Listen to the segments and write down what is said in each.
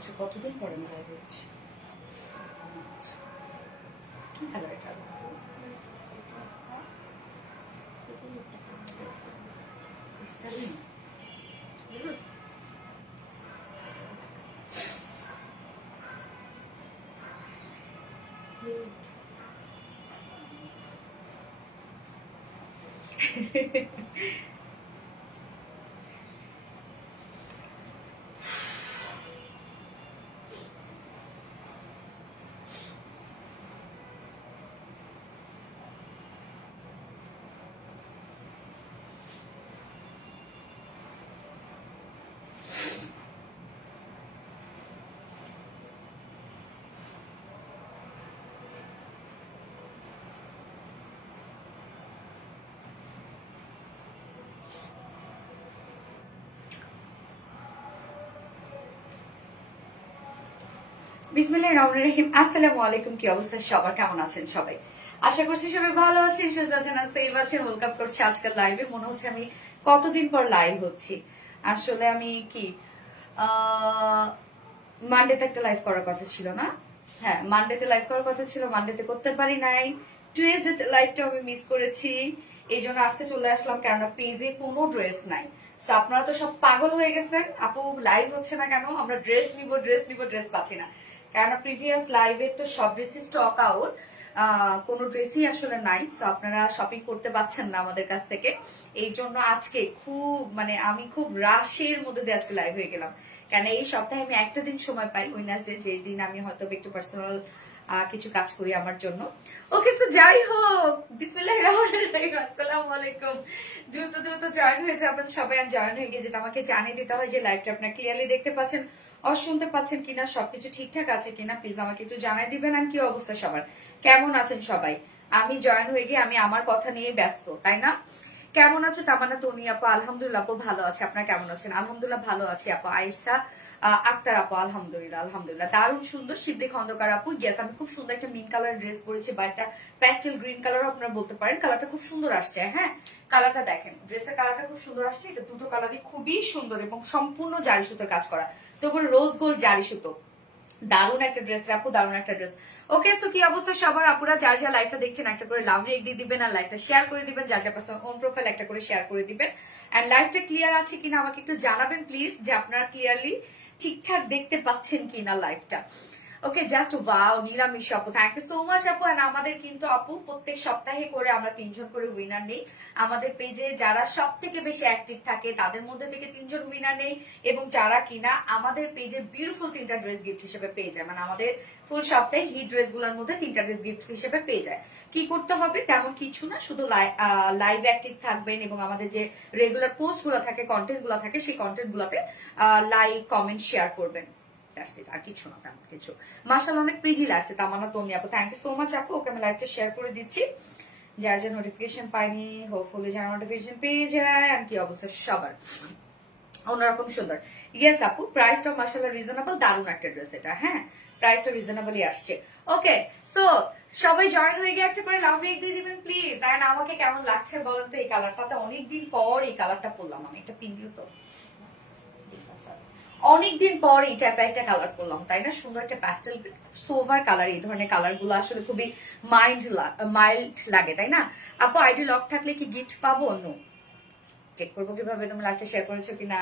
আচ্ছা কতদিন পরে আমি লাইভ হচ্ছি কি কালার এটা বিসমিল্লাহির রহমানির রহিম। আসসালামু আলাইকুম। কি অবস্থা সবার, কেমন আছেন সবাই? আশা করছি সবাই ভালো আছেন, সুস্থ আছেন আর সেফ আছেন। ওয়েলকাম করছি আজকের লাইভে। মনে হচ্ছে আমি কতদিন পর লাইভ হচ্ছি। আসলে আমি কি মানডেতে একটা লাইভ করার কথা ছিল না? হ্যাঁ, মানডেতে লাইভ করার কথা ছিল, মানডেতে করতে পারি নাই। টুয়েসডেতে লাইভটা আমি মিস করেছি, এই জন্য আজকে চলে আসলাম, কেননা পেজে কোনো ড্রেস নাই। তো আপনারা তো সব পাগল হয়ে গেছেন, আপু লাইভ হচ্ছে না কেন, আমরা ড্রেস নিব ড্রেস পাচ্ছি না। কেননা প্রিভিয়াস লাইভে তো সব ড্রেসই স্টক আউট, কোনো ড্রেসই আসলে নাই। তো আপনারা শপিং করতে পারছেন না আমাদের কাছ থেকে, এই জন্য আজকে খুব আমি খুব রাশের মধ্যে দিয়ে আজকে লাইভ হয়ে গেলাম। কেন এই সপ্তাহে আমি একটা দিন সময় পাই, ওয়েডনেসডে, যে দিন আমি হয়তো একটু পার্সোনাল কিছু কাজ করি আমার জন্য। ওকে, সো যাই হোক, বিসমিল্লাহির রহমানির রহিম। আসসালামু আলাইকুম। দ্রুত দ্রুত জয়েন হয়েছে আপনারা সবাই, আর জয়েন হয়ে গিয়ে যেটা আমাকে জানিয়ে দিতে হয় যে লাইভটা আপনারা ক্লিয়ারলি দেখতে পাচ্ছেন, শুনতে পাচ্ছেন কিনা, সবকিছু ঠিকঠাক আছে কিনা, প্লিজ আমাকে একটু জানাই দিবেন। আর কি অবস্থা সবার, কেমন আছেন সবাই? আমি জয়েন হয়ে গিয়ে আমি আমার কথা নিয়ে ব্যস্ত, তাই না? কেমন আছো তামান্না তনি আপু? আলহামদুলিল্লাহ আপু ভালো আছে, আপনারা কেমন আছেন? আলহামদুলিল্লাহ ভালো আছি আপু। আয়েশা আক্তার আপু আলহামদুলিল্লাহ আলহামদুলিল্লাহ দারুণ সুন্দর। শিবলি খন্দকার আপু, ইয়েস আমি খুব সুন্দর একটা মিন কালার ড্রেস পরেছি, বা একটা প্যাস্টেল গ্রিন কালারও আপনারা বলতে পারেন। কালারটা খুব সুন্দর আসছে। হ্যাঁ, কালারটা দেখেন, ড্রেসের কালারটা খুব সুন্দর আসছে। এটা দুটো কালারই খুবই সুন্দর এবং সম্পূর্ণ জারি সুতোর কাজ করা, তো রোজ গোল্ড জারি সুতো। দারুণ একটা ড্রেস আপু, দারুণ একটা ড্রেস। ওকে, সো কি অবস্থা সবার? আপুরা যার যা লাইভটা দেখছেন একটা করে লাভ রেক দিয়ে দিবেন, আর লাইভটা শেয়ার করে দিবেন, যার যা পার্সোনাল ওন প্রোফাইল একটা করে শেয়ার করে দিবেন। এন্ড লাইভটা ক্লিয়ার আছে কিনা আমাকে একটু জানাবেন প্লিজ, যে আপনারা ক্লিয়ারলি ঠিকঠাক দেখতে পাচ্ছেন কিনা লাইভটা। ওকে, জাস্ট ওয়াও। নিরামিষ আপু, থ্যাংক ইউ সো মাচ আপু। এন্ড আমাদের কিন্তু আপু প্রত্যেক সপ্তাহে করে আমরা 3 জন করে উইনার নেই আমাদের পেজে। যারা সব থেকে বেশি অ্যাক্টিভ থাকে তাদের মধ্যে থেকে 3 জন উইনার নেই, এবং যারা কিনা আমাদের পেজে বিউটিফুল 3টা ড্রেস গিফট হিসেবে পেয়ে যায়, আমাদের ফুল সপ্তাহে হিট ড্রেস গুলোর মধ্যে 3টা ড্রেস গিফট হিসেবে পেয়ে যায়। কি করতে হবে তেমন কিছু না, শুধু লাইভ অ্যাক্টিভ থাকবেন এবং আমাদের যে রেগুলার পোস্ট গুলো থাকে, কন্টেন্ট গুলো থাকে, সেই কন্টেন্ট গুলোতে লাইক কমেন্ট শেয়ার করবেন, আর কিছু না, তেমন কিছু। মাশাআল্লাহ অনেক প্রিটি লাগছে তামান্না তনি আপু, থ্যাংক ইউ সো মাচ আপু। ওকে, আমি লাইভটা শেয়ার করে দিচ্ছি, যারা যে নোটিফিকেশন পাইনি হোপফুলি যারা নোটিফিকেশন পেয়ে যায়। আর কি অবস্থা সবার? অন্যরকম সুন্দর। ইয়েস আপু, প্রাইসটা মাশাআল্লাহ রিজনেবল, দারুণ একটা ড্রেস এটা। হ্যাঁ, প্রাইসটা রিজনেবলই আসছে। ওকে, সো সবাই জয়েন হয়ে গিয়ে একটা করে লাভ রেক দিয়ে দিবেন প্লিজ। এন্ড আমাকে কেমন লাগছে বলেন তো এই কালারটাতে? অনেকদিন পর এই কালারটা পরলাম আমি। এটা পিঙ্ক দিও তো, অনেকদিন পর এই টাইপের একটা কালার পরলাম, তাই না? সুন্দর একটা প্যাস্টেল সোভার কালার। এই ধরনের কালার গুলো আসলে খুবই মাইল্ড লাগে, তাই না আপু? আইডি লক থাকলে কি গিফট পাবো? নো, চেক করবো কিভাবে তুমি লাইভটা শেয়ার করেছো কিনা।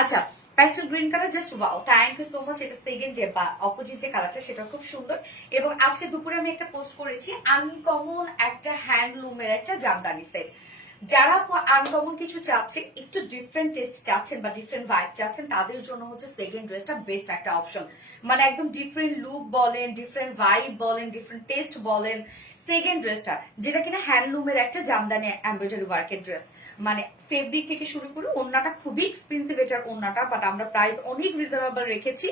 আচ্ছা, pastel green colour, just wow, thank you so much. এটা সেকেন্ড যে বা অপোজিট যে কালারটা, সেটা খুব সুন্দর। এবং আজকে দুপুরে আমি একটা পোস্ট করেছি, আনকমন একটা হ্যান্ডলুমের একটা জামদানি সেট। যারা আনকমন কিছু চাচ্ছেন, একটু ডিফারেন্ট টেস্ট চাচ্ছেন বা ডিফারেন্ট ভাইব চাচ্ছেন, তাদের জন্য হচ্ছে সেকেন্ড ড্রেসটা বেস্ট একটা অপশন। একদম ডিফারেন্ট লুক বলেন, ডিফারেন্ট ভাইব বলেন, ডিফারেন্ট টেস্ট বলেন, সেকেন্ড ড্রেসটা যেটা কিনা হ্যান্ডলুমের একটা জামদানি এমব্রয়ডারি ওয়ার্কের ড্রেস। ফেব্রিক থেকে শুরু করে ওড়নাটা খুবই এক্সপেন্সিভ এটার ওড়নাটা, বাট আমরা প্রাইস অনেক রিজনেবল রেখেছি।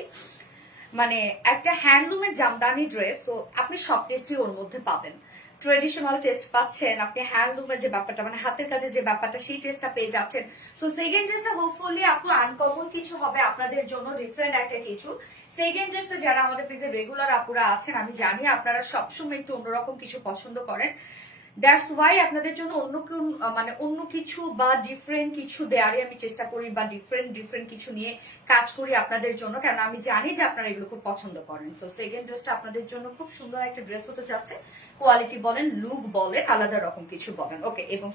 একটা হ্যান্ডলুমের জামদানি ড্রেস, তো আপনি সব টেস্টই ওর মধ্যে পাবেন। ট্রেডিশনাল টেস্ট পাচ্ছেন, আপনি হ্যান্ডলুমের যে ব্যাপারটা হাতের কাজে যে ব্যাপারটা, সেই টেস্টটা পেয়ে যাচ্ছেন। সো সেকেন্ড ড্রেসটা হোপফুলি আপু আনকমন কিছু হবে আপনাদের জন্য, ডিফারেন্ট একটা কিছু। সেকেন্ড ড্রেসটা যারা আমাদের পেজে রেগুলার আপুরা আছেন, আমি জানি আপনারা সবসময় একটু অন্যরকম কিছু পছন্দ করেন। দ্যাটস ওয়াই আপনাদের জন্য মানে অন্য কিছু বা ডিফারেন্ট কিছু দেয়ারই আমি চেষ্টা করি, বা ডিফারেন্ট কিছু নিয়ে কাজ করি আপনাদের জন্য, কারণ আমি জানি যে আপনারা এগুলো খুব পছন্দ করেন। সো সেকেন্ড ড্রেসটা আপনাদের জন্য খুব সুন্দর একটা ড্রেস হতে যাচ্ছে, কোয়ালিটি বলেন, লুক বলেন, আলাদা রকম কিছু বলেন। ওকে, এবং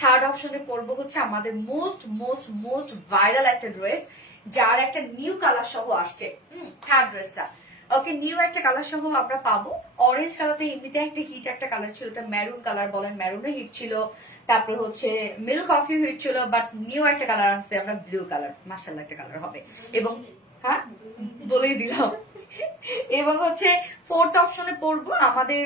থার্ড অপশনে পড়বো হচ্ছে আমাদের মোস্ট ভাইরাল একটা ড্রেস, যার একটা নিউ কালার সহ আসছে। থার্ড ড্রেসটা ওকে, নিউ একটা কালার সহ আমরা পাবো। অরেঞ্জ কালারতে এমনিতে একটা হিট একটা কালার ছিল, এটা মেরুন কালার বলেন, মেরুনও হিট ছিল, তারপরে হচ্ছে মিল্ক কফিও হিট ছিল, বাট নিউ একটা কালার আসছে আমরা ব্লু কালার, মাশাআল্লাহ একটা কালার হবে। এবং হ্যাঁ বলেই দিলাম। এবং হচ্ছে ফোর্থ অপশনে পড়বো আমাদের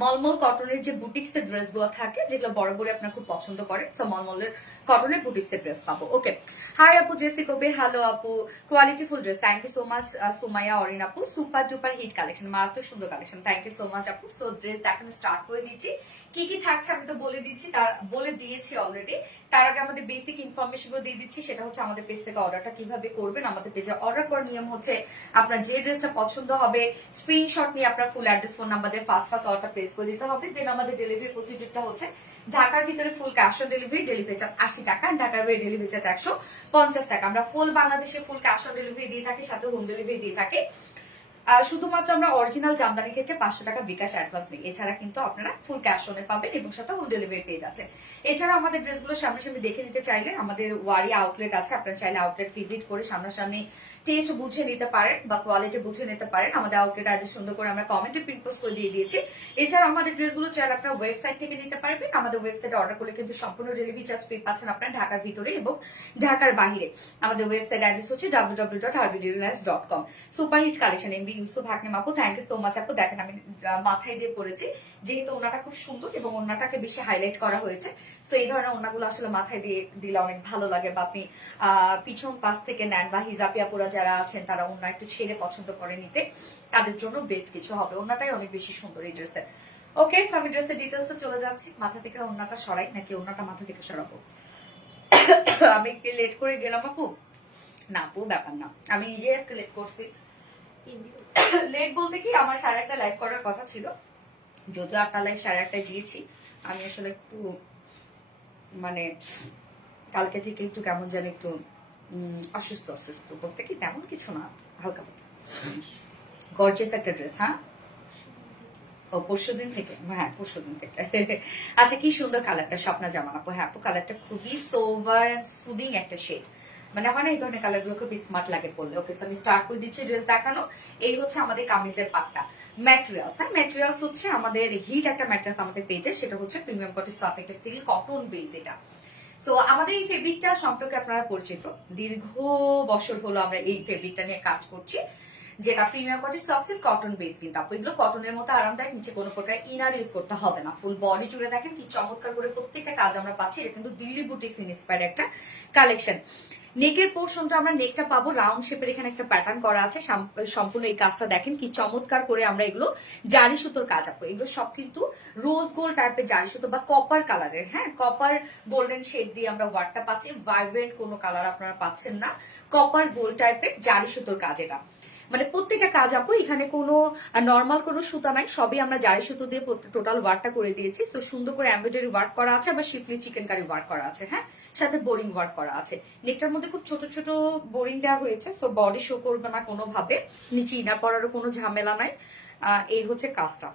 মলমল কটনের যে বুটিক্স এর ড্রেস গুলো থাকে, যেগুলো বড় বড় আপনারা খুব পছন্দ করেন, সো মলমলের কটনের বুটিক্স এর ড্রেস পাবো। ওকে, হাই আপু জেসি কবির, হ্যালো আপু, qualityful dress, thank you so much Sumaiya Orin আপু, সুপার ডুপার হিট কালেকশন, মারাত্মক সুন্দর collection, thank you so much আপু। সো ড্রেস দেখানো স্টার্ট করে দিচ্ছি, কি কি থাকছে আমি তো বলে দিচ্ছি, বলে দিয়েছি অলরেডি। তার আগে আমাদের বেসিক ইনফরমেশন গুলো দিয়ে দিচ্ছি, সেটা হচ্ছে আমাদের পেজ থেকে অর্ডারটা কিভাবে করবেন। আমাদের পেজে অর্ডার করার নিয়ম হচ্ছে আপনার যে ড্রেসটা পছন্দ হবে স্ক্রিনশট নিয়ে আপনার ফুল অ্যাড্রেস ফোন নাম্বার দিয়ে ফার্স্ট অর্ডারটা প্লেস করে দিতে হবে। দেন আমাদের ডেলিভারি প্রসিডিউরটা হচ্ছে ঢাকার ভিতরে full cash on delivery, delivery charge 80 টাকা, ঢাকার বাইরে ডেলিভারি চার্জ 150 টাকা। আমরা ফুল বাংলাদেশে ফুল ক্যাশ অন ডেলিভারি দিয়ে থাকি, সাথে হোম ডেলিভারি দিয়ে থাকি। শুধুমাত্র আমরা অরিজিনাল জামদানি ক্ষেত্রে 500 টাকা বিকাশ অ্যাডভান্স নিই, এছাড়া কিন্তু আপনারা ফুল ক্যাশ অনে পাবেন এবং সাথে হোম ডেলিভারি পেয়ে যাচ্ছে। এছাড়া আমাদের ড্রেসগুলো সামনাসামনি দেখে নিতে চাইলে আমাদের ওয়ারি আউটলেট আছে, আপনারা চাইলে আউটলেট ভিজিট করে সামনাসামনি টেস্ট বুঝে নিতে পারেন বা কোয়ালিটি বুঝে নিতে পারেন। আমাদের আউটলেট আজ সুন্দর করে আমরা কমেন্টে প্রিন্ট পোস্ট করে দিয়ে দিয়েছি। এছাড়া আমাদের ড্রেসগুলো চাইলে আপনারা ওয়েবসাইট থেকে নিতে পারবেন। আমাদের ওয়েবসাইটে অর্ডার করলে কিন্তু সম্পূর্ণ ডেলিভারি চার্জ ফ্রি পাচ্ছেন আপনারা ঢাকার ভিতরে এবং ঢাকার বাহিরে। আমাদের ওয়েবসাইট অ্যাড্রেস হচ্ছে www.rbdrealers.com। Super hit collection, MB Yusuf Hakim আপু, থ্যাংক ইউ সো মাচ আপু। দেখেন আমি মাথায় দিয়ে পড়েছি, যেহেতু ওনাটা খুব সুন্দর এবং ওনাটাকে বেশি হাইলাইট করা হয়েছে, সো এই ধরনের ওনাগুলো আসলে মাথায় দিয়ে দিলে অনেক ভালো লাগে, বা আপনি পিছন পাশ থেকে নেন, বা হিজাবিয়াপুরা যারা আছেন তারা ওনা একটু ছেড়ে পছন্দ করে নিতে, তাদের জন্য বেস্ট কিছু হবে। ওনাটাই অনেক বেশি সুন্দর এই ড্রেসের। ওকে, সো আমি ড্রেসের ডিটেলসে চলে যাচ্ছি। মাথা থেকে ওনাটা সরাই নাকি ওনাটা মাথা থেকে সরাবো? আমি কি লেট করে গেলাম আপু? না আপু, ব্যাপার না, আমি নিজে আজকে লেট করছি। লেট বলতে কি, আমার 1:30 লাইভ করার কথা ছিল, যদিও 8টা লাইভ 1:30 দিয়েছি। আমি আসলে একটু মানে কালকে থেকে একটু কেমন জানি একটু অসুস্থ বলতে কি তেমন কিছু না, হালকা পাতলা। গর্জিয়াস একটা ড্রেস। হ্যাঁ, ও পরশুদিন থেকে, হ্যাঁ পরশুদিন থেকে। আচ্ছা, কি সুন্দর কালারটা, স্বপ্না জামান আপু। হ্যাঁ আপু, কালারটা খুবই সোভার এন্ড সুদিং একটা শেড, মানে হয় না এই ধরনের কালার গুলো খুব স্মার্ট লাগে পরলে। ওকে, আমি স্টার্ট করে দিচ্ছি ড্রেস দেখানো। এই হচ্ছে আমাদের কামিজের পাটটা। ম্যাটেরিয়ালস, হ্যাঁ ম্যাটেরিয়ালস হচ্ছে আমাদের হিট একটা ম্যাটেরিয়ালস আমাদের পেজে, সেটা হচ্ছে প্রিমিয়াম কটন সফট একটা সিল্ক কটন বেস। এটা তো আমাদের এই ফেব্রিকটা সম্পর্কে আপনারা পরিচিত, দীর্ঘ বছর হলো আমরা এই ফেব্রিকটা নিয়ে কাজ করছি, যেটা premium cotton soft silk cotton base. কিন্তু আপু এগুলো কটনের মতো আরামদায়ক, নিচে কোনো প্রকার ইনার ইউজ করতে হবে না। ফুল বডি জুড়ে দেখেন কি চমৎকার করে প্রত্যেকটা কাজ আমরা পাচ্ছি। এটা কিন্তু দিল্লি বুটিক্স ইন্সপায়ার্ড একটা কালেকশন। নেকের পোর্শনটা আমরা নেকটা পাবো রাউন্ড শেপের, এখানে একটা প্যাটার্ন করা আছে। সম্পূর্ণ এই কাজটা দেখেন কি চমৎকার করে আমরা এগুলো জারি সুতোর কাজ আপু, এগুলো সব কিন্তু রোজ গোল্ড টাইপের জারি সুতো বা কপার কালারের, হ্যাঁ কপার গোল্ডেন শেড দিয়ে আমরা ওয়ার্কটা পাচ্ছি। ভাইব্রেন্ট কোনো কালার আপনারা পাচ্ছেন না, কপার গোল্ড টাইপের জারি সুতোর কাজ। এটা মানে প্রত্যেকটা কাজ আপু, এখানে কোনো নর্মাল কোনো সুতা নাই, সবই আমরা জারি সুতো দিয়ে টোটাল ওয়ার্কটা করে দিয়েছি। তো সুন্দর করে এমব্রয়ডারি ওয়ার্ক করা আছে, আবার শিফলি চিকেন কারি ওয়ার্ক করা আছে, হ্যাঁ সাথে বোরিং ওয়ার্ক করা আছে। নেকটার মধ্যে খুব ছোট ছোট বোরিং দেওয়া হয়েছে, তো বডি শো করবে না কোনোভাবে, নিচে ইনার পরারও কোনো ঝামেলা নাই। এই হচ্ছে কাজটা,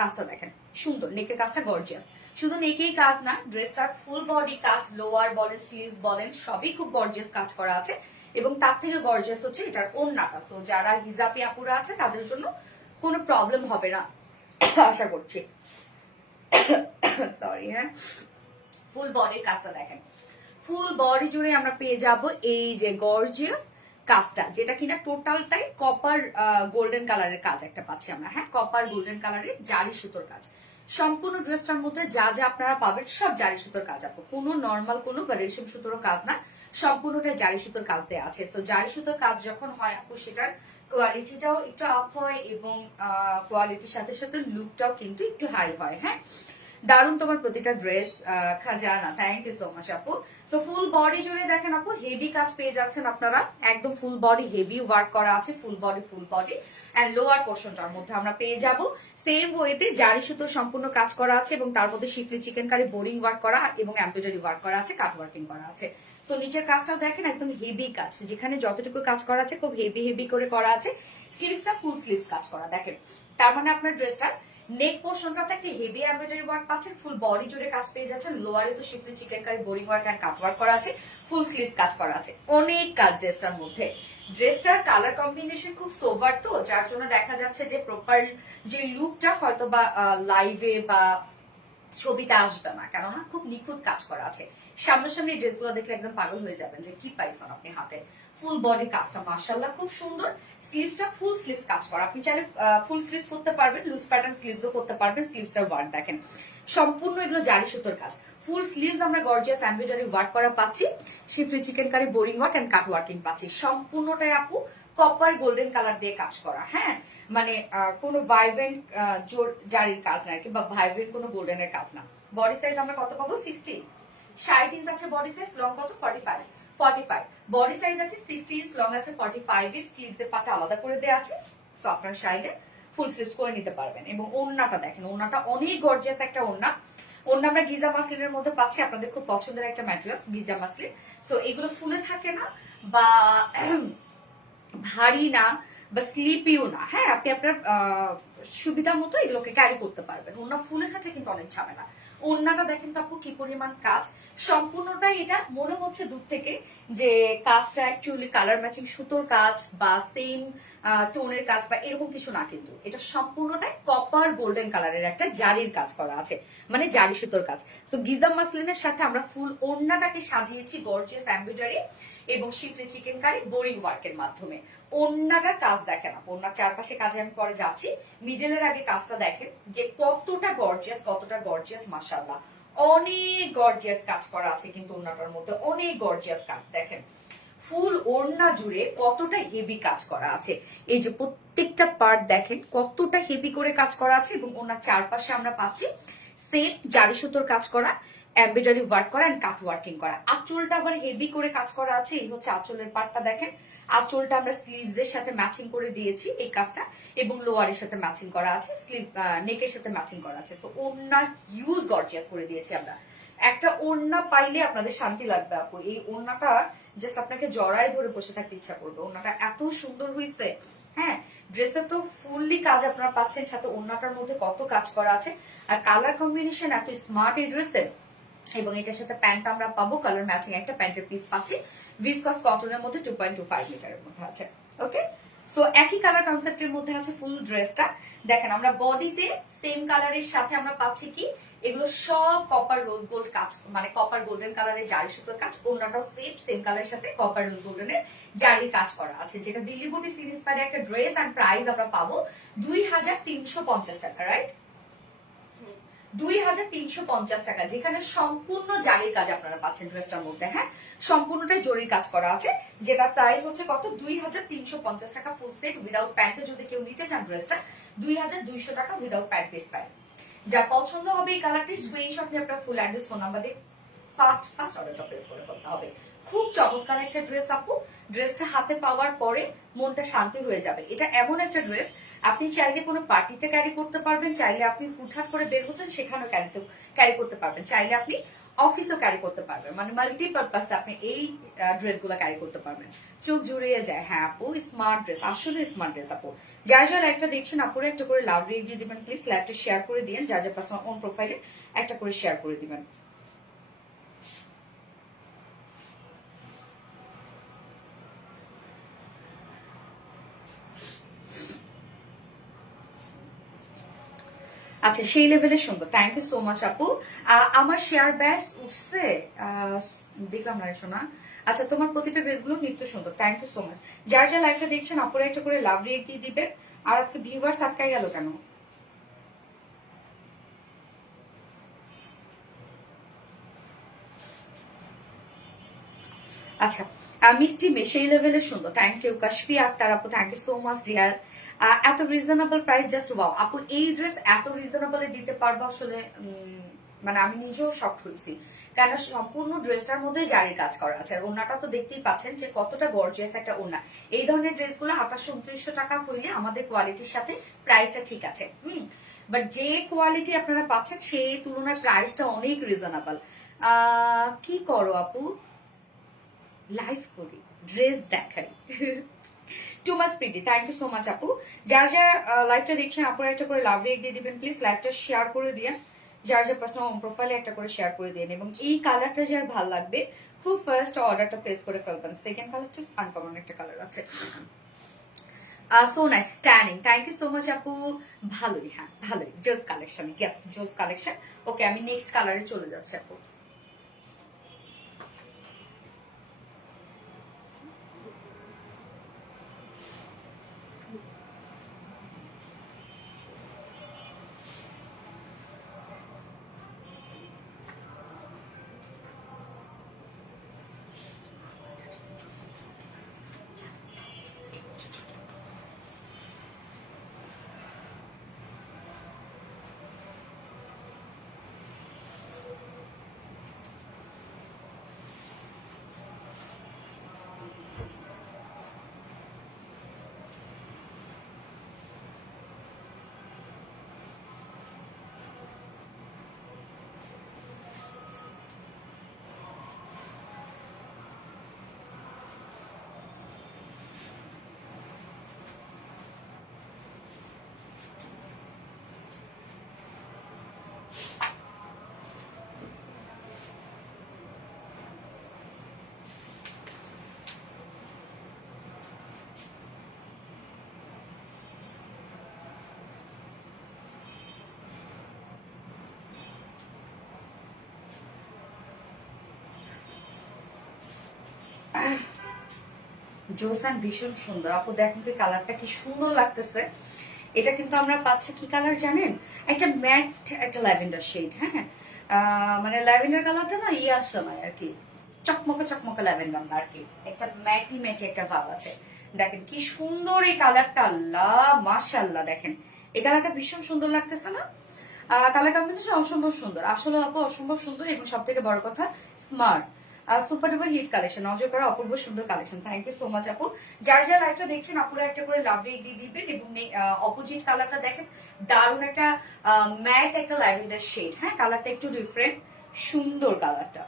কাজটা দেখেন সুন্দর, নেকের কাজটা গর্জিয়াস। শুধু নেকেই কাজ না, ড্রেসটার ফুল বডি কাজ, লোয়ার বলেন স্লিভস বলেন সবই খুব গর্জিয়াস কাজ করা আছে। এবং তার থেকে গর্জিয়াস হচ্ছে এটার ওড়নাটা। তো যারা হিজাবি আপুরা আছে তাদের জন্য কোনো প্রবলেম হবে না আশা করছি। সরি, হ্যাঁ ফুল বডির কাজটা দেখেন, ফুল বডি জুড়ে আমরা পেয়ে যাব এই যে গর্জিয়াস কাজটা, যেটা কিনা টোটালটাই কপার গোল্ডেন কালারের কাজ একটা পাচ্ছি আমরা, হ্যাঁ কপার গোল্ডেন কালারের জারি সুতোর কাজ। সম্পূর্ণ ড্রেসটার মধ্যে যা যা আপনারা পাবেন সব জারি সুতোর কাজ আপু, কোনো নর্মাল কোনো বা রেশম সুতোর কাজ না, সম্পূর্ণটা জারি সুতোর কাজ দেওয়া আছে। তো জারি সুতোর কাজ যখন হয় আপু, সেটার কোয়ালিটিটাও একটু আপ হয় এবং কোয়ালিটির সাথে সাথে লুকটাও কিন্তু একটু হাই হয়। হ্যাঁ, দারুণ তোমার প্রতিটা ড্রেস। খাজানা, থ্যাংক ইউ সো মাচ আপু। তো ফুল বডি জুড়ে দেখেন আপু হেভি কাজ পেয়ে যাচ্ছেন আপনারা, একদম ফুল বডি হেভি ওয়ার্ক করা আছে, ফুল বডি এন্ড লোয়ার পোর্শনটার মধ্যে আমরা পেয়ে যাব সেম ওয়েতে জারি সুতোর সম্পূর্ণ কাজ করা আছে এবং তার মধ্যে শিফলি চিকেন কারি বোরিং ওয়ার্ক করা এবং এমব্রয়ডারি ওয়ার্ক করা আছে, কাট ওয়ার্কিং করা আছে। তো নিচের কাজটাও দেখেন একদম হেভি কাজ, যেখানে যতটুকু কাজ করা আছে খুব হেভি করে করা আছে। স্লিভসটা ফুল স্লিভস কাজ করা দেখেন, তার মানে আপনার ড্রেসটার নেক পোর্শনটাতে একটা হেভি এমব্রয়ডারি ওয়ার্ক পাচ্ছেন, ফুল বডি জুড়ে কাজ পেয়ে যাচ্ছেন, লোয়ারে তো schiffli chikankari boring work and cut work করা আছে, ফুল স্লিভস কাজ করা আছে, অনেক কাজ ড্রেসটার মধ্যে। ড্রেসটার কালার কম্বিনেশন খুব সোভার, তো যার জন্য দেখা যাচ্ছে যে প্রপার যে লুকটা হয়তো বা লাইভে বা ছবিতে আসবে না, কেননা খুব নিখুঁত কাজ করা আছে। সামনাসামনি ড্রেসগুলো দেখলে একদম পাগল হয়ে যাবেন যে কি পাইছেন আপনি হাতে। ফুল বডি কাজটা মাশাআল্লাহ খুব সুন্দর, স্লিভসটা ফুল স্লিভস কাজ করা, আপনি চাইলে ফুল স্লিভস করতে পারবেন, লুজ প্যাটার্ন স্লিভসও করতে পারবেন। স্লিভসটার ওয়ার্ক দেখেন সম্পূর্ণ এগুলো জারি সুতোর কাজ, ফুল স্লিভস আমরা গর্জিয়াস এমব্রয়ডারি ওয়ার্ক করা পাচ্ছি, schiffli chikankari boring work and cut working পাচ্ছি, সম্পূর্ণটাই আপু কপার গোল্ডেন কালার দিয়ে কাজ করা। হ্যাঁ, মানে কোনো ভাইব্রেন্ট জারির কাজ না বা ভাইব্রেন্ট কোনো গোল্ডেনের কাজ না। বডি সাইজ আমরা কত পাবো? 60, 60 ইঞ্চ আছে বডি সাইজ, লং কত? 45 বডি সাইজ আছে, 60 ইঞ্চ লং আছে, 45 ইঞ্চ। স্লিভস এর পাটা আলাদা করে দেওয়া আছে, সো আপনার সাইডে ফুল স্লিভস করে নিতে পারবেন। এবং ওড়নাটা দেখেন, ওড়নাটা অনেক গর্জিয়াস একটা ওড়না। ওড়না আমরা গিজা মাসলিনের মধ্যে পাচ্ছি, আপনাদের খুব পছন্দের একটা ম্যাটেরিয়ালস গিজা মাসলিন। সো এগুলো ফুলে থাকে না বা ভারী না বা স্লিপিও না। হ্যাঁ, আপনি আপনার সুবিধা মতো এগুলোকে ক্যারি করতে পারবেন। ওড়না ফুলে থাকলে কিন্তু অনেক ঝামেলা। ওড়নাটা দেখেন তো আপু কি পরিমাণ কাজ, সম্পূর্ণটাই এটা মনে হচ্ছে দূর থেকে যে কাজটা অ্যাকচুয়ালি কালার ম্যাচিং সুতোর কাজ বা সেম টোনের কাজ বা এরকম কিছু না, কিন্তু এটা সম্পূর্ণটাই কপার গোল্ডেন কালারের একটা জারির কাজ করা আছে, মানে জারি সুতোর কাজ। তো গিজা মাসলিনের সাথে আমরা ফুল ওড়নাটাকে সাজিয়েছি গর্জিয়াস এমব্রয়ডারি এবং শিফলি চিকেন কারি বোরিং ওয়ার্কের মাধ্যমে। ওড়নাটার কাজ দেখেন, ওড়নার চারপাশে কাজে আমি পরে যাচ্ছি, মিডলের আগে কাজটা দেখেন যে কতটা গর্জিয়াস মাশাআল্লাহ, অনেক গর্জিয়াস কাজ করা আছে কিন্তু ওড়নাটার মধ্যে, অনেক গর্জিয়াস কাজ দেখেন। ফুল ওড়না জুড়ে কতটা হেভি কাজ করা আছে, এই যে প্রত্যেকটা পার্ট দেখেন কতটা হেভি করে কাজ করা আছে। এবং ওনার চারপাশে আমরা পাচ্ছি সেম জারি সুতোর কাজ করা, এমব্রয়ডারি ওয়ার্ক করা এন্ড কাট ওয়ার্কিং করা। আঁচলটা আবার হেভি করে কাজ করা আছে, এই হচ্ছে আঁচলের পার্টটা দেখেন। আঁচলটা আমরা স্লিভস এর সাথে ম্যাচিং করে দিয়েছি এই কাজটা, এবং লোয়ারের সাথে ম্যাচিং করা আছে, স্লিভ নেকের সাথে ম্যাচিং করা আছে। তো ওড়না হিউজ গর্জিয়াস করে দিয়েছি আমরা। একটা ওড়না পাইলে আপনাদের শান্তি লাগবে আপু, এই ওড়নাটা জাস্ট আপনাকে জড়ায় ধরে বসে থাকতে ইচ্ছা করবে, ওড়নাটা এত সুন্দর হয়েছে। হ্যাঁ, ড্রেসে তো ফুললি কাজ আপনারা পাচ্ছেন, সাথে ওড়নাটার মধ্যে কত কাজ করা আছে, আর কালার কম্বিনেশন এত স্মার্ট এই ড্রেসের। এবং এটার সাথে প্যান্ট আমরা পাবো কালার ম্যাচিং একটা প্যান্টের পিস পাচ্ছি, ভিসকস কটনের মধ্যে 2.25 মিটারের মধ্যে আছে। ওকে, সো একই কালার কনসেপ্টের মধ্যে আছে ফুল ড্রেসটা। দেখেন আমরা বডিতে সেম কালারের সাথে আমরা পাচ্ছি কি, এগুলো সব কপার রোজ গোল্ড কাজ, মানে কপার গোল্ডেন কালারের জারি সুতোর কাজ। ওড়নাটাও সেম কালারের সাথে কপার রোজ গোল্ডেনের জারির কাজ করা আছে, যেটা দিল্লি বুটি সিরিজ পারে একটা ড্রেস। এন্ড প্রাইস আমরা পাবো 2350 টাকা, রাইট? 2350 টাকা, যেখানে সম্পূর্ণ জারির কাজ আপনারা পাচ্ছেন ড্রেসটার মধ্যে। হ্যাঁ, সম্পূর্ণটাই জরির কাজ করা আছে, যেটা প্রাইস হচ্ছে কত? 2350 টাকা ফুল সেট উইদাউট প্যান্টে। যদি কেউ নিতে চান ড্রেসটা 2200 টাকা উইদাউট প্যান্ট পিস প্রাইস। যা পছন্দ হবে এই কালারটি স্ক্রিনশট নিয়ে আপনার ফুল অ্যাড্রেস ফোন নাম্বার দিয়ে ফার্স্ট অর্ডারটা প্লেস করে ফেলতে হবে। খুব চমৎকার একটা ড্রেস আপু, ড্রেসটা হাতে পাওয়ার পরে মনটা শান্তি হয়ে যাবে। এটা এমন একটা ড্রেস আপনি চাইলে কোনো পার্টিতে ক্যারি করতে পারবেন, চাইলে আপনি হুটহাট করে বের হচ্ছেন সেখানেও ক্যারি করতে পারবেন, চাইলে আপনি অফিসও ক্যারি করতে পারবেন, মানে মাল্টিপারপাসে আপনি এই ড্রেসগুলো ক্যারি করতে পারবেন। চোখ জুড়িয়ে যায়। হ্যাঁ আপু, স্মার্ট ড্রেস, আসলে স্মার্ট ড্রেস আপু। যার যার লাইভটা দেখছেন আপুরে একটা করে লাভ রেট দিয়ে দিবেন প্লিজ, লাইভটা শেয়ার করে দিন, যার যার পার্সোনাল ওন প্রোফাইলে একটা করে শেয়ার করে দিবেন। আচ্ছা, সেই লেভেলে সুন্দর, থ্যাংক ইউ সো মাচ আপু। আমার শেয়ার ব্যাস উঠছে, দেখলাম না শোনা। আচ্ছা, তোমার প্রতিটা ড্রেসগুলো নিত্য সুন্দর, থ্যাংক ইউ সো মাচ। যার যা লাইভটা দেখছেন আপুরা একটা করে লাভ রেট দিয়ে দিবেন। আর আজকে ভিউয়ার্স আটকাই গেল কেন? আচ্ছা, মিষ্টি মেয়ে সেই লেভেলে সুন্দর, থ্যাংক ইউ। কাশফি আক্তার আপু, thank you so much dear. এত রিজনেবল প্রাইস, জাস্ট ওয়াও আপু, এই ড্রেস এত রিজনেবলে দিতে পারবো আসলে মানে আমি নিজেও শক হয়েছি, কেন সম্পূর্ণ ড্রেসটার মধ্যে জারি কাজ করা আছে। আর ওড়নাটা তো দেখতেই পাচ্ছেন যে কতটা গর্জিয়াস একটা ওড়না। এই ধরনের ড্রেসগুলো 2800-2900 টাকা হইলে আমাদের কোয়ালিটির সাথে প্রাইসটা ঠিক আছে। বাট যে কোয়ালিটি আপনারা পাচ্ছেন সেই তুলনায় প্রাইসটা অনেক রিজনেবল। কি করো আপু? লাইভ করি, ড্রেস দেখাই। Too much pretty, thank you so much আপু। যারা যারা লাইভটা দেখছেন আপুরা একটা করে লাভ রেক দিয়ে দিবেন প্লিজ, লাইভটা শেয়ার করে দিয়ে যার যার পার্সোনাল প্রোফাইলে একটা করে শেয়ার করে দিন। এবং এই কালারটা যার ভালো লাগবে খুব ফার্স্ট অর্ডারটা প্লেস করে ফেলবেন। সেকেন্ড কালারটা আনকমন একটা কালার আছে, so nice, standing, thank you so much আপু। ভালোই, হ্যাঁ ভালোই, জোস কালেকশন, ইয়েস জোস কালেকশন। ওকে, আমি নেক্সট কালারে চলে যাচ্ছি আপু। জোসান ভীষণ সুন্দর আপু, দেখেন তো কালারটা কি সুন্দর লাগতেছে। এটা কিন্তু আমরা পাচ্ছি কি কালার জানেন, একটা ম্যাট একটা ল্যাভেন্ডার শেড। হ্যাঁ, মানে ল্যাভেন্ডার কালারটা না ইয়ার সময় আর কি চকমকে চকমকে ল্যাভেন্ডার না আর কি, একটা ম্যাটি ম্যাটি একটা ভাব আছে। দেখেন কি সুন্দর এই কালারটা, আল্লাহ মাশাআল্লাহ, দেখেন এই কালারটা ভীষণ সুন্দর লাগতেছে না? কালার কম্বিনেশন অসম্ভব সুন্দর, আসলে আপু অসম্ভব সুন্দর। এবং সব থেকে বড় কথা smart, super duper hit collection, নজর করা অপূর্ব সুন্দর collection. Thank you so much আপু। যার যার লাইভটা দেখছেন আপুরা একটা করে লাভ রেক দিয়ে দিবেন। এবং অপোজিট কালারটা দেখেন, দারুণ একটা ম্যাট একটা ল্যাভেন্ডার শেড। হ্যাঁ, কালারটা একটু ডিফারেন্ট, সুন্দর কালারটা।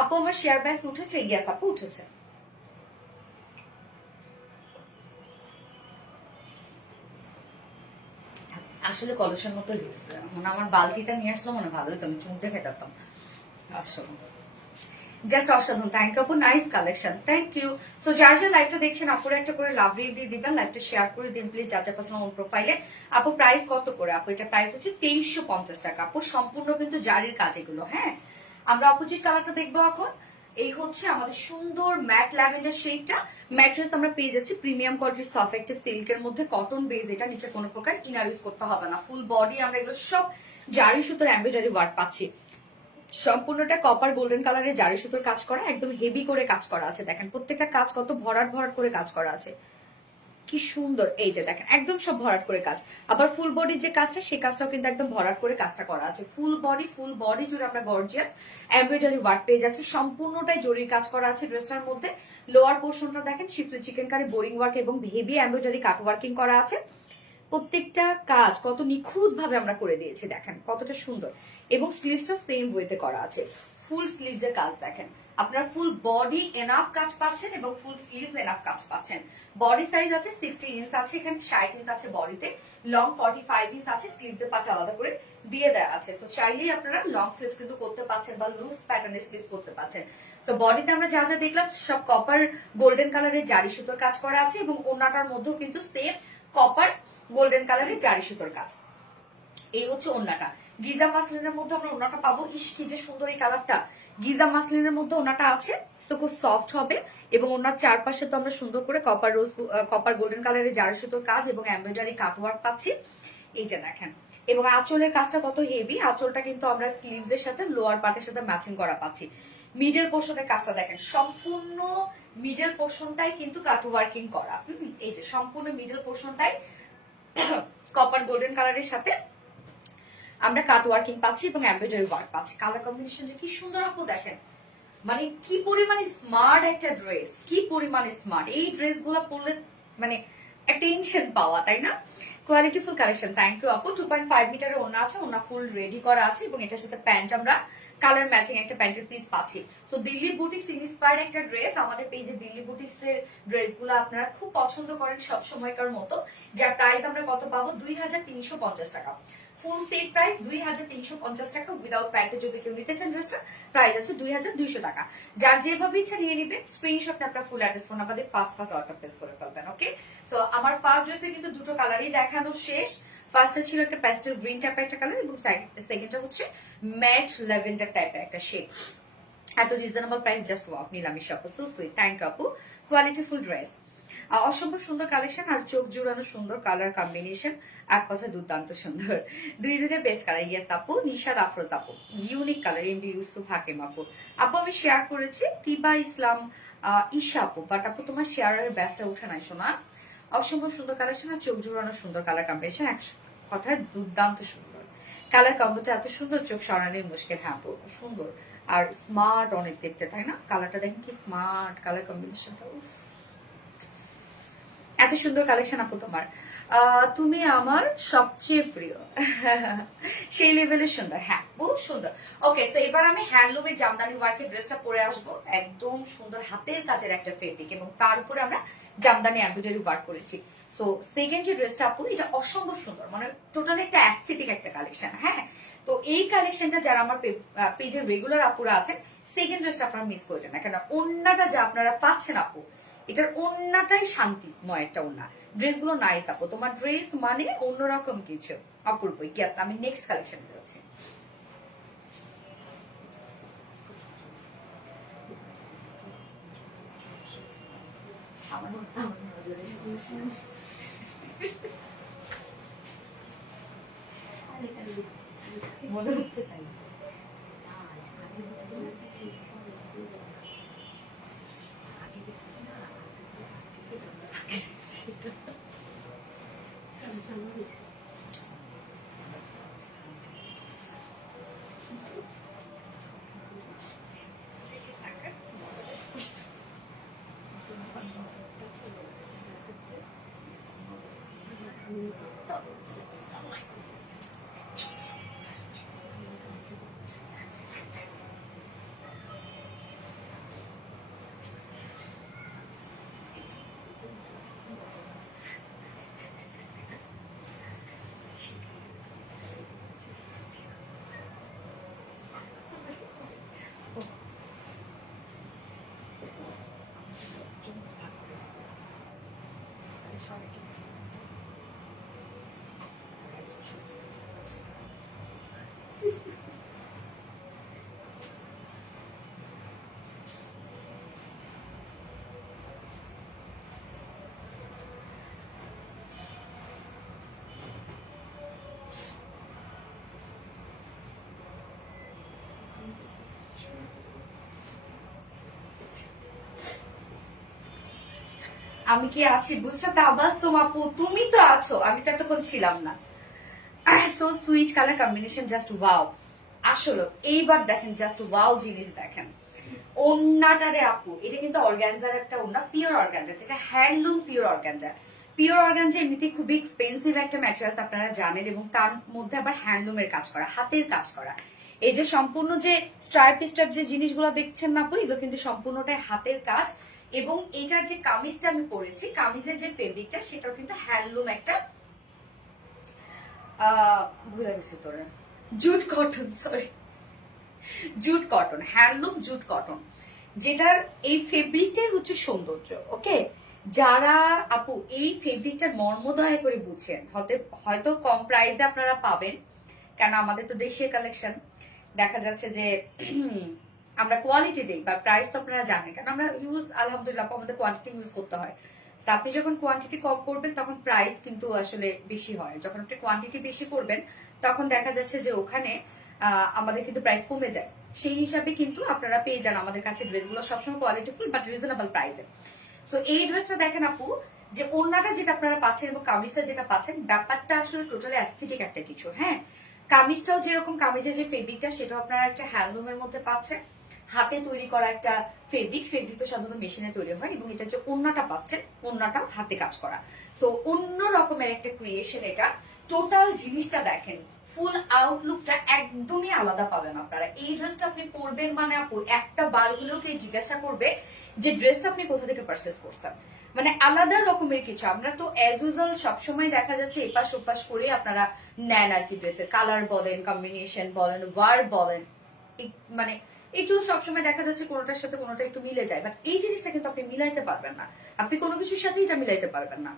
আপু আমার শেয়ার ব্যাস উঠেছে? ইয়াস আপু উঠেছে। আসলে কলসের মতো হয়েছে, মানে আমার বালতিটা নিয়ে আসলো মনে ভালো হতো, আমি চুমতে খেতাম আসলে। জাস্ট অসাধারণ, থ্যাংক ইউ আপু, nice collection, thank you. So যার যার লাইভটা দেখছেন আপুরা একটা করে লাভ রেট দিয়ে দিবেন, লাইভটা শেয়ার করে দিন প্লিজ যার যার পার্সোনাল প্রোফাইলে। আপু প্রাইস কত করে? আপু এটা প্রাইস হচ্ছে 2350 টাকা আপু, সম্পূর্ণ কিন্তু জারির কাজ এগুলো। হ্যাঁ, আমরা অপোজিট কালারটা দেখবো এখন। এই হচ্ছে আমাদের সুন্দর ম্যাট ল্যাভেন্ডার শেডটা। ম্যাট্রেস আমরা পেয়ে যাচ্ছি প্রিমিয়াম কোয়ালিটির সফট একটা সিল্কের মধ্যে, কটন বেজ, এটা নিচে কোনো প্রকার ইনার ইউজ করতে হবে না। ফুল বডি আমরা এগুলো সব জারি সুতোর এমব্রয়ডারি ওয়ার্ক পাচ্ছি। সম্পূর্ণটা কপার গোল্ডেন কালারের জারি সুতোর কাজ করা, একদম হেভি করে কাজ করা আছে। দেখেন প্রত্যেকটা কাজ কত ভরাট ভরাট করে কাজ করা আছে, কি সুন্দর। এই যে দেখেন একদম সব ভরাট করে কাজ। আবার ফুল বডির যে কাজটা সেই কাজটাও কিন্তু একদম ভরাট করে কাজটা করা আছে। ফুল বডি জুড়ে আমরা গর্জিয়াস এমব্রয়ডারি ওয়ার্ক পেয়ে যাচ্ছি, সম্পূর্ণটাই জরির কাজ করা আছে ড্রেসটার মধ্যে। লোয়ার পোর্শনটা দেখেন শিফলি চিকেন কারি বোরিং ওয়ার্ক এবং হেভি এমব্রয়ডারি কাট ওয়ার্কিং করা আছে। প্রত্যেকটা কাজ কত নিখুঁত ভাবে আমরা করে দিয়েছি, দেখেন কতটা সুন্দর। এবং স্লিভসটা সেম ওয়েতে করা আছে, ফুল স্লিভস এর কাজ দেখেন। আপনারা ফুল বডি এনাফ কাজ পাচ্ছেন এবং ফুল স্লিভস এনাফ কাজ পাচ্ছেন। বডি সাইজ আছে 60 ইঞ্চ আছে, এখানে 60 ইঞ্চ আছে বডিতে, লং 45 ইঞ্চ আছে, স্লিভস এর পাটা আলাদা করে দিয়ে দেওয়া আছে। তো চাইলেই আপনারা লং স্লিভস কিন্তু করতে পাচ্ছেন বা লুজ প্যাটার্নের স্লিভস করতে পাচ্ছেন। তো বডিতে আমরা যা যা দেখলাম সব কপার গোল্ডেন কালারের জারি সুতোর কাজ করা আছে এবং ওড়নাটার মধ্যেও কিন্তু সেম কপার গোল্ডেন কালারের জারি সুতোর কাজ। এই হচ্ছে ওড়নাটা। গিজা মাসলিনের মধ্যে আমরা ওড়নাটা পাবো। ইস কি যে সুন্দর এই কালারটা, গিজা মাসলিনের মধ্যে ওড়নাটা আছে, তো খুব সফট হবে। এবং ওড়নার চারপাশে তো আমরা সুন্দর করে কপার গোল্ডেন কালারের জারি সুতোর কাজ এবং এমব্রয়ডারি কাটওয়ার্ক পাচ্ছি। এই যে দেখেন, এবং আঁচলের কাজটা কত হেভি, আঁচলটা কিন্তু আমরা স্লিভস এর সাথে লোয়ার পার্টের সাথে ম্যাচিং করা পাচ্ছি। মিডল পোর্শনের কাজটা দেখেন, সম্পূর্ণ মিডল পোর্শনটাই কিন্তু কাট ওয়ার্কিং করা। এই যে সম্পূর্ণ মিডল পোর্শনটাই কপার গোল্ডেন কালারের সাথে আমরা কাট ওয়ার্কিং পাচ্ছি এবং এমব্রয়ডারি ওয়ার্ক পাচ্ছি। কালার কম্বিনেশন যে কি সুন্দর আপু দেখেন, মানে কি পরিমাণে স্মার্ট একটা ড্রেস, কি পরিমাণে স্মার্ট। এই ড্রেসগুলো পরলে মানে টেনশন পাওয়া, তাই না? কোয়ালিটিফুল কালেকশন। থ্যাংক ইউ আপু। 2.5 মিটারের ওড়না আছে, ওড়না ফুল রেডি করা আছে এবং এটার সাথে প্যান্ট আমরা কালার ম্যাচিং একটা প্যান্টের পিস পাচ্ছি। তো দিল্লি বুটিক্স ইন্সপায়ার্ড একটা ড্রেস। আমাদের পেজে দিল্লি বুটিক্স এর ড্রেসগুলো আপনারা খুব পছন্দ করেন সব সময়কার মতো। যার প্রাইস আমরা কত পাবো? 2350 টাকা। ফুল সেট প্রাইস 2350 টাকা। উইদাউট প্যান্টে যদি কেউ নিতে চান ড্রেসটা, প্রাইস আছে 2200 টাকা। যার যেভাবে ইচ্ছা নিয়ে নিবেন, স্ক্রিনশট আপনার ফুল অ্যাড্রেস ফোন নাম্বার দিয়ে ফার্স্ট অর্ডার প্লেস করে ফেলবেন। ওকে, সো আমার ফার্স্ট ড্রেসে কিন্তু দুটো কালারই দেখানো শেষ। ফার্স্টে ছিল একটা প্যাস্টেল গ্রিন টাইপের একটা কালার এবং সেকেন্ডটা হচ্ছে ম্যাট ল্যাভেন্ডার টাইপের একটা শেড। এত রিজনেবল প্রাইস, জাস্ট ওয়াও। নীলামিশা আপু, সো সুইট, থ্যাংক ইউ আপু। কোয়ালিটিফুল ড্রেস, অসম্ভব সুন্দর কালেকশন আর চোখ জুড়ানো সুন্দর কালার কম্বিনেশন, এক কথা দুর্দান্ত সুন্দর। দুই বেস্ট কালার। ইয়েস আপু। নিশাদ আফরোজ আপু, unique colour. MD Yusuf Hakim আপু, আপু আমি শেয়ার করেছি। তিবা ইসলাম ঈশা আপু, বাট আপু তোমার শেয়ারের ব্যাসটা উঠে নাই শোনা। অসম্ভব সুন্দর কালেকশন আর চোখ জুড়ানো সুন্দর কালার কম্বিনেশন, এক কথায় দুর্দান্ত সুন্দর। কালার কম্বোটা এত সুন্দর, চোখ সরানোর মুশকিল। হ্যাঁ আপু সুন্দর আর স্মার্ট অনেক দেখতে, তাই না? কালারটা দেখেন কি স্মার্ট, কালার কম্বিনেশনটা এত সুন্দর কালেকশন আপু তোমার। তুমি আমার সবচেয়ে প্রিয়, সেই লেভেলের সুন্দর। হ্যাঁ বহু সুন্দর। ওকে, সো এবার আমি হ্যান্ডলুমের জামদানি ওয়ার্কের ড্রেসটা পরে আসবো। একদম সুন্দর হাতের কাজের একটা ফেব্রিক এবং তার উপরে আমরা জামদানি এমব্রয়ডারি ওয়ার্ক করেছি। সো সেকেন্ড যে ড্রেসটা আপু, এটা অসম্ভব সুন্দর, মানে টোটালি একটা অ্যাস্থেটিক একটা কালেকশন। হ্যাঁ, তো এই কালেকশনটা যারা আমার পেজের রেগুলার আপুরা আছেন, সেকেন্ড ড্রেসটা আপনারা মিস করবেন না, কেন ওন্নাটা যা আপনারা পাচ্ছেন আপু, এটার ওন্নাটাই শান্তিময় একটা ওন্না। ড্রেসগুলো নাইস আপু, তোমার ড্রেস মানে অন্যরকম কিছু, অপূর্ব। ইয়াস, আমি নেক্সট কালেকশন করেছি। মনে হচ্ছে তাই। আমি কি আছি বুঝতে তাবাসসুম আপু, তুমি তো আছো, আমি তো এতক্ষণ ছিলাম না। So sweet colour combination, just wow. আসলে এইবার দেখেন, জাস্ট ওয়াও জিনিস দেখেন। ওন্নাটারে আপু, এটা কিন্তু অর্গানজার একটা ওন্না, পিওর অর্গানজা, যেটা handloom pure organza. Pure organza এমনিতে খুবই এক্সপেন্সিভ একটা ম্যাটেরিয়ালস, আপনারা জানেন, এবং তার মধ্যে আবার হ্যান্ডলুমের কাজ করা, হাতের কাজ করা। এই যে সম্পূর্ণ যে স্ট্রাইপ স্ট্রাইপ যে জিনিসগুলো দেখছেন না আপু, এগুলো কিন্তু সম্পূর্ণটাই হাতের কাজ। এবং এটার যে কামিজটা আমি পরেছি, কামিজের যে ফেব্রিকটা, সেটাও কিন্তু হ্যান্ডলুম একটা, ভুলে গেছি তোরে, jute cotton, sorry, jute cotton, handloom jute cotton, যেটার এই ফেব্রিকটাই হচ্ছে সৌন্দর্য। ওকে, যারা আপু এই ফেব্রিকটার মর্মদয় করে বুঝছেন, হয়তো কম প্রাইসে আপনারা পাবেন, কেন আমাদের তো দেশীয় কালেকশন, দেখা যাচ্ছে যে আমরা কোয়ালিটি দিই, বা প্রাইস তো আপনারা জানেন, কারণ আমরা ইউজ আলহামদুলিল্লাহ আমাদের কোয়ান্টিটি ইউজ করতে হয়। আপনি যখন কোয়ান্টিটি কম করবেন তখন প্রাইস কিন্তু আসলে বেশি হয়, যখন আপনি কোয়ান্টিটি বেশি করবেন তখন দেখা যাচ্ছে যে ওখানে আমাদের কিন্তু প্রাইস কমে যায়। সেই হিসাবে কিন্তু আপনারা পেয়ে যান আমাদের কাছে ড্রেসগুলো সবসময় কোয়ালিটিফুল বাট রিজনেবল প্রাইসে। তো এই ড্রেসটা দেখেন আপু, যে ওড়নাটা যেটা আপনারা পাচ্ছেন এবং কামিজটা যেটা পাচ্ছেন, ব্যাপারটা আসলে টোটালি অ্যাস্থেটিক একটা কিছু। হ্যাঁ, কামিজটাও যেরকম, কামিজের যে ফেব্রিকটা সেটাও আপনারা একটা হ্যান্ডলুমের মধ্যে পাচ্ছেন, হাতে তৈরি করা একটা ফেব্রিক তো সাধারণত মেশিনে তৈরি হয়, এবং এটা যে ওড়নাটা পাচ্ছেন, ওড়নাটাও হাতে কাজ করা। তো অন্য রকমের একটা ক্রিয়েশন এটা। টোটাল জিনিসটা দেখেন, ফুল আউটলুকটা একদমই আলাদা পাবেন আপনারা। এই ড্রেসটা আপনি পরবেন মানে আপু একটা বার হলেও কেউ জিজ্ঞাসা করবে যে ড্রেসটা আপনি কোথা থেকে পারচেস করছেন, মানে আলাদা রকমের কিছু। আমরা তো অ্যাজ ইউজুয়াল সবসময় দেখা যাচ্ছে এপাশ ওপাশ করে আপনারা নেন আর কি, ড্রেসের কালার বলেন, কম্বিনেশন বলেন, ওয়ার্ড বলেন, মানে একটু সবসময় দেখা যাচ্ছে কোনোটার সাথে কোনোটা একটু মিলে যায়, বাট এই জিনিসটা কিন্তু আপনি মিলাইতে পারবেন না, আপনি কোনো কিছুর সাথে এটা মিলাইতে পারবেন না।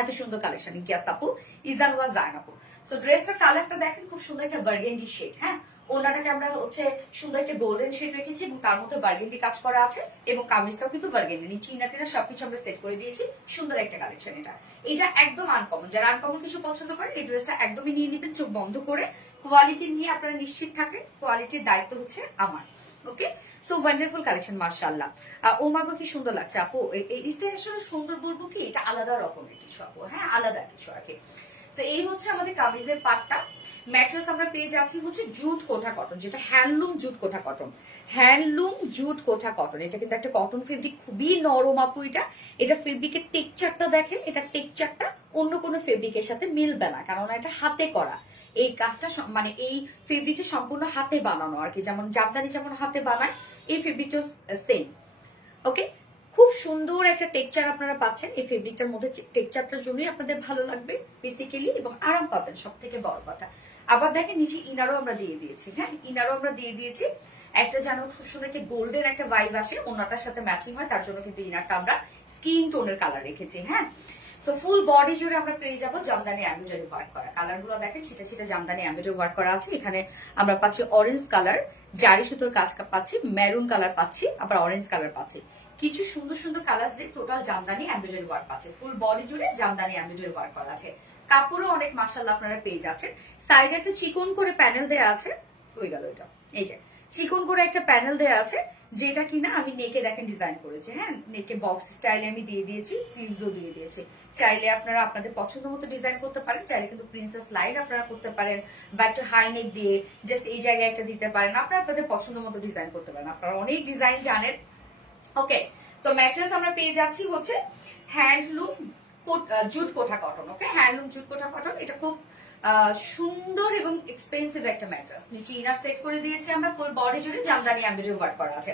এত সুন্দর কালেকশন ইকিয়াস আপু, ইজান ওয়াজ জান আপু। সো ড্রেসটার কালারটা দেখেন, খুব সুন্দর একটা বার্গেন্ডি শেড। হ্যাঁ, ওনাটাকে আমরা হচ্ছে সুন্দর একটা গোল্ডেন শেড রেখেছি এবং তার মধ্যে বার্গেন্ডি কাজ করা আছে, এবং কামিজটাও কিন্তু বার্গেন্ডি, নিচে ইনাটিনা সবকিছু আমরা সেট করে দিয়েছি। সুন্দর একটা কালেকশন এটা। এটা একদম আনকমন, যারা আনকমন কিছু পছন্দ করেন এই ড্রেসটা একদমই নিয়ে নিবেন চোখ বন্ধ করে। কোয়ালিটি নিয়ে আপনারা নিশ্চিত থাকেন, কোয়ালিটির দায়িত্ব হচ্ছে আমার। ওকে, সো ওয়ান্ডারফুল কালেকশন মাশাআল্লাহ। ও মাগো কি সুন্দর লাগছে আপু। এটা আসলে সুন্দর বলবো কি, এটা আলাদা রকমের কিছু আপু। হ্যাঁ, আলাদা কিছু আর কি। তো এই হচ্ছে আমাদের কামিজের পার্টটা। ম্যাট্রেস আমরা পেয়ে যাচ্ছি হচ্ছে জুট কোঠা কটন, যেটা হ্যান্ডলুম জুট কোঠা কটন। হ্যান্ডলুম জুট কোঠা কটন, এটা কিন্তু একটা কটন ফেব্রিক, খুবই নরম আপু। এটা ফেব্রিকের টেক্সচারটা দেখেন, এটা টেক্সচারটা অন্য কোনো ফেব্রিকের সাথে মিলবে না, কারণ এটা হাতে করা। এই কাজটা মানে এই ফেব্রিকটা সম্পূর্ণ হাতে বানানো আর কি, যেমন জামদানি যেমন হাতে বানায়, এই ফেব্রিকটা সেম। ওকে, খুব সুন্দর একটা টেক্সচার আপনারা পাচ্ছেন এই ফেব্রিকটার মধ্যে। টেক্সচারটার জন্যই আপনাদের ভালো লাগবে বেসিক্যালি, এবং আরাম পাবেন, সব থেকে বড় কথা। আবার দেখেন নিচে ইনারও আমরা দিয়ে দিয়েছি। হ্যাঁ, ইনারও আমরা দিয়ে দিয়েছি, একটা যেন খুব সুন্দর একটা গোল্ডেন একটা ভাইব আসে, ওনাটার সাথে ম্যাচিং হয়, তার জন্য কিন্তু ইনারটা আমরা স্কিন টোনের কালার রেখেছি। হ্যাঁ, তো ফুল বডি জুড়ে আমরা পেয়ে যাবো জামদানি এমব্রয়ডারি ওয়ার্ক করা। কালার গুলো দেখেন, সেটা সেটা জামদানি এমব্রয়ডারি ওয়ার্ক করা আছে। এখানে আমরা পাচ্ছি অরেঞ্জ কালার, জারি সুতোর কাজ পাচ্ছি, মেরুন কালার পাচ্ছি, আবার অরেঞ্জ কালার পাচ্ছি। কিছু সুন্দর সুন্দর কালার দিয়ে টোটাল জামদানি এমব্রয়ডারি ওয়ার্ক পাচ্ছে। ফুল বডি জুড়ে জামদানি এমব্রয়ডারি ওয়ার্ক করা আছে। কাপড়ও অনেক মাশাআল্লাহ আপনারা পেয়ে যাচ্ছেন। সাইডে একটা চিকন করে প্যানেল দেয়া আছে, হয়ে গেল এটা। এই যে চিকন করে একটা প্যানেল দেয়া আছে, যেটা কিনা আমি নেকে দেখেন ডিজাইন করেছি। হ্যাঁ, নেকে বক্স স্টাইলে আমি দিয়ে দিয়েছি, স্লিভসও দিয়ে দিয়েছি। চাইলে আপনারা আপনাদের পছন্দ মতো ডিজাইন করতে পারেন, চাইলে কিন্তু প্রিন্সেস লাইন আপনারা করতে পারেন, বা একটু হাই নেক দিয়ে জাস্ট এই জায়গায় একটা দিতে পারেন। আপনারা আপনাদের পছন্দ মতো ডিজাইন করতে পারেন, আপনারা অনেক ডিজাইন জানেন। ওকে, তো ম্যাটেরিয়ালস আমরা পেয়ে যাচ্ছি হচ্ছে হ্যান্ডলুম জুট কোঠা কটন। ওকে, হ্যান্ডলুম জুট কোঠা কটন, এটা খুব সুন্দর এবং এক্সপেন্সিভ একটা ম্যাট্রেস। নিচে ইনার সেট করে দিয়েছি আমরা, ফুল বডি জুড়ে জামদানি এমব্রয়ডারি ওয়ার্ক করা আছে।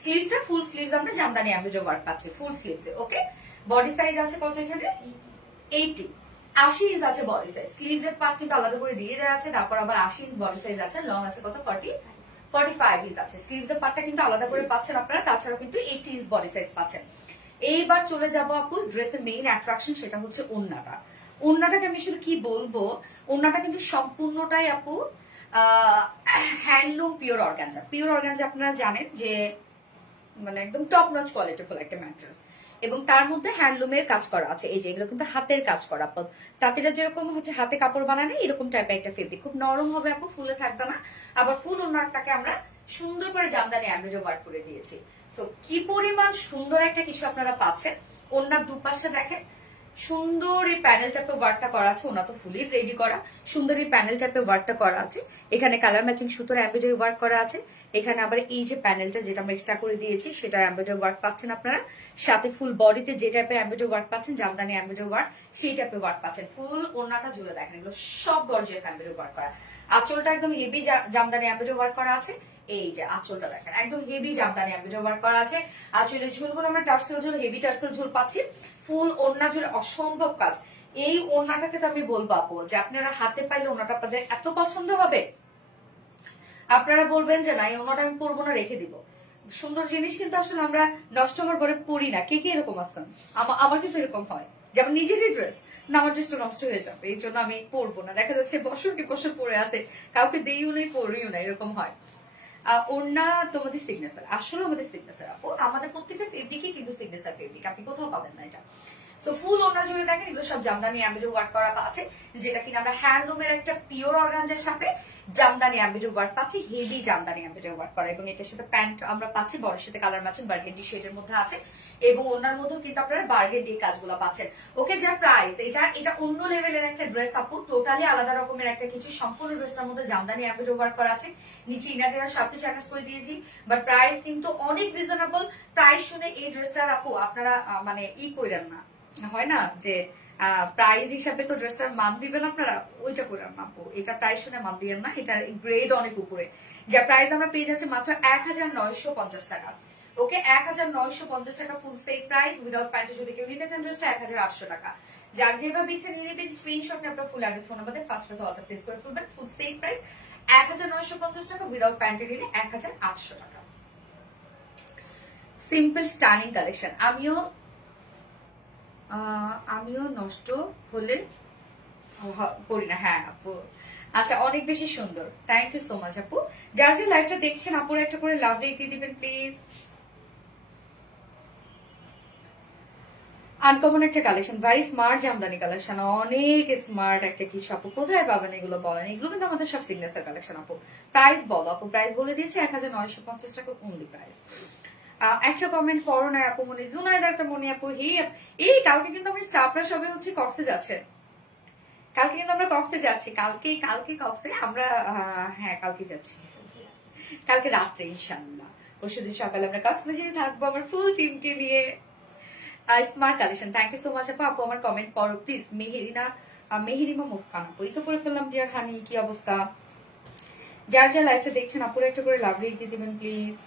স্লিভসটা ফুল স্লিভস আমরা জামদানি এমব্রয়ডারি ওয়ার্ক পাচ্ছি ফুল স্লিভসে। ওকে, বডি সাইজ আছে কত এখানে, 80 ইঞ্চ আছে বডি সাইজ। স্লিভস এর পার্ট কিন্তু আলাদা করে দিয়ে দেওয়া আছে। তারপর আবার 80 ইঞ্চ বডি সাইজ আছে, লং আছে কত 45 ইঞ্চ আছে। স্লিভস এর পার্টটা কিন্তু আলাদা করে পাচ্ছেন আপনারা, তাছাড়াও কিন্তু 80 ইঞ্চ বডি সাইজ পাচ্ছেন। এইবার চলে যাব আপু ড্রেসের মেইন অ্যাট্রাকশন, সেটা হচ্ছে ওড়নাটা। ওড়নাটাকে আমি আসলে কি বলবো, ওড়নাটা কিন্তু সম্পূর্ণটাই আপু handloom pure organza. Pure organza আপনারা জানেন যে মানে একদম টপ নচ কোয়ালিটিফুল একটা ম্যাট্রেস, এবং তার মধ্যে হ্যান্ডলুমের কাজ করা আছে। এই যে এগুলো কিন্তু হাতের কাজ করা, তাঁতিরা যেরকম হচ্ছে হাতে কাপড় বানায় এরকম টাইপের একটা ফেব্রিক, খুব নরম হবে আপু, ফুলে থাকবে না। আবার ফুল ওড়নাটাকে আমরা সুন্দর করে জামদানি এমব্রয়ডারি ওয়ার্ক করে দিয়েছি। তো কি পরিমাণ সুন্দর একটা কিছু আপনারা পাচ্ছেন। ওড়নার দুপাশে দেখেন সুন্দর এই প্যানেল টাইপের ওয়ার্কটা করা আছে, ওনা তো ফুলি রেডি করা, সুন্দর এই প্যানেল টাইপের ওয়ার্কটা করা আছে। এখানে কালার ম্যাচিং সুতোর এমব্রয়ডারি ওয়ার্ক করা আছে। এখানে আবার এই যে প্যানেলটা যেটা আমরা এক্সট্রা করে দিয়েছি সেটা এমব্রয়ডারি ওয়ার্ক পাচ্ছেন আপনারা। সাথে ফুল বডিতে যে টাইপের এমব্রয়ডারি ওয়ার্ক পাচ্ছেন, জামদানি এমব্রয়ডারি ওয়ার্ক, সেই টাইপের ওয়ার্ক পাচ্ছেন। ফুল ওড়নাটা জুড়ে দেখেন এগুলো সব গর্জিয়াস এমব্রয়ডারি ওয়ার্ক করা। আঁচলটা একদম হেভি জামদানি এমব্রয়ডারি ওয়ার্ক করা আছে। এই যে আঁচলটা দেখেন একদম হেভি জামদানি এমব্রয়ডারি ওয়ার্ক করা আছে। আঁচলের ঝুলগুলো আমরা টার্সেল ঝুল, হেভি টার্সেল ঝুল পাচ্ছি। ফুল ওড়না জুড়ে অসম্ভব কাজ। এই ওড়নাটাকে তো আমি বলবো আপু যে আপনারা হাতে পাইলে ওড়নাটা আপনাদের এত পছন্দ হবে, আপনারা বলবেন যে না এই ওড়নাটা আমি পরবো না, রেখে দিব। সুন্দর জিনিস কিন্তু আসলে আমরা নষ্ট হওয়ার পরে পরি না। কে কে এরকম আছেন? আমার কিন্তু এরকম হয়, যেমন নিজেরই ড্রেস না, আমার ড্রেসটা নষ্ট হয়ে যাবে, এই জন্য আমি পরবো না। দেখা যাচ্ছে বছর কি বছর পরে আছে, কাউকে দেইও নাই পরিও না, এরকম হয়। ওড়না তোমাদের সিগনেচার, আসলে আমাদের সিগনেচার আপু, আমাদের প্রত্যেকটা ফেব্রিকই কিন্তু সিগনেচার ফেব্রিক, আপনি কোথাও পাবেন না এটা। তো ফুল ওড়না জুড়ে দেখেন এগুলো সব জামদানি এমব্রয়ডারি ওয়ার্ক করা আছে, যেটা কিনা আমরা হ্যান্ডলুমের একটা পিওর অর্গানজার সাথে জামদানি এমব্রয়ডারি ওয়ার্ক পাচ্ছি, হেভি জামদানি এমব্রয়ডারি ওয়ার্ক করা, এবং এটার সাথে প্যান্ট আমরা পাচ্ছি বড়ের সাথে কালার ম্যাচিং বার্গেন্ডি শেডের মধ্যে আছে, এবং ওনার মধ্যেও কিন্তু আপনারা বার্গেন্ডি কাজগুলো পাচ্ছেন। ওকে, যা প্রাইস, এটা অন্য লেভেলের একটা ড্রেস আপু, টোটালি আলাদা রকমের একটা কিছু, সম্পূর্ণ ড্রেসটার মধ্যে জামদানি এমব্রয়ডারি ওয়ার্ক করা আছে, নিচে ইনারটা সবকিছু অ্যাটাচ করে দিয়েছি, বাট প্রাইস কিন্তু অনেক রিজনেবল। প্রাইস শুনে এই ড্রেসটার আপু আপনারা মানে কইরেন না, হয় না যে প্রাইস হিসাবে তো ড্রেসটার মান দিবেন আপনারা, ওইটা করে না আপু, এটা প্রাইস শুনে মান দিবেন না, এটা গ্রেড অনেক উপরে। যা প্রাইস আমরা পেয়ে যাচ্ছি মাত্র 1950 টাকা। ওকে, 1950 টাকা ফুল সেট প্রাইস, উইদাউট প্যান্টে যদি কেউ নিতে চান ড্রেসটা 1800 টাকা। যার যেভাবে ইচ্ছে নিয়ে নেবেন, স্ক্রিনশট নিয়ে আপনার full address phone number first order place করে ফেলবেন। ফুল সেট প্রাইস 1950 টাকা, উইদাউট প্যান্টে নিলে 1800 টাকা। Simple stunning collection. আমিও নষ্ট হলে করি না, হ্যাঁ আপু। আচ্ছা, অনেক বেশি সুন্দর, থ্যাংক ইউ সো মাচ আপু। যারা যে লাইভটা দেখছেন আপুর একটা করে লাভ রেট দিয়ে দিবেন প্লিজ। আনকমন একটা collection, very smart Jamdani collection, অনেক স্মার্ট একটা কিছু আপু। কোথায় পাবেন এগুলো বলেন? এগুলো কিন্তু আমাদের সব সিগনেচার কালেকশন আপু। প্রাইস বলো আপু, প্রাইস বলে দিয়েছি 1950 টাকা অনলি প্রাইস। একটা কমেন্ট করো না আপু, মনে জুনাইদা একটা মনে আপু, এই কালকে কিন্তু আমরা স্টাফরা সবাই হচ্ছে কক্সে যাচ্ছে, কালকে কিন্তু আমরা কক্সে যাচ্ছি, কালকে কক্সে আমরা, হ্যাঁ কালকে যাচ্ছি, কালকে রাত্রে ইনশাল্লাহ। পরশুদিন সকালে আমরা কক্সবাজারে থাকবো আমার ফুল টিমকে নিয়ে। Smart collection, thank you so much আপু। আপু আমার কমেন্ট করো প্লিজ। মেহেরিমা মুস্কান আপু, এই তো করে ফেললাম। ডিয়ার হানি, কি অবস্থা? যার যা লাইফে দেখছেন আপুরা একটা করে লাভ রেট দিয়ে দিবেন প্লিজ।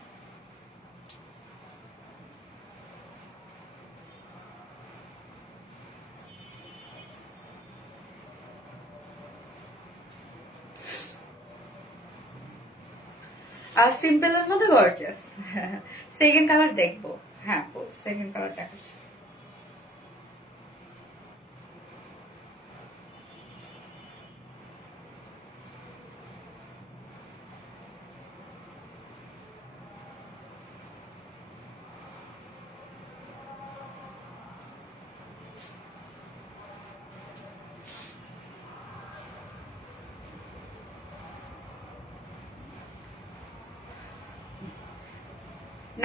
সিম্পলের মধ্যে গর্জিয়াস, সেকেন্ড কালার দেখবো, হ্যাঁ সেকেন্ড কালার দেখাচ্ছি।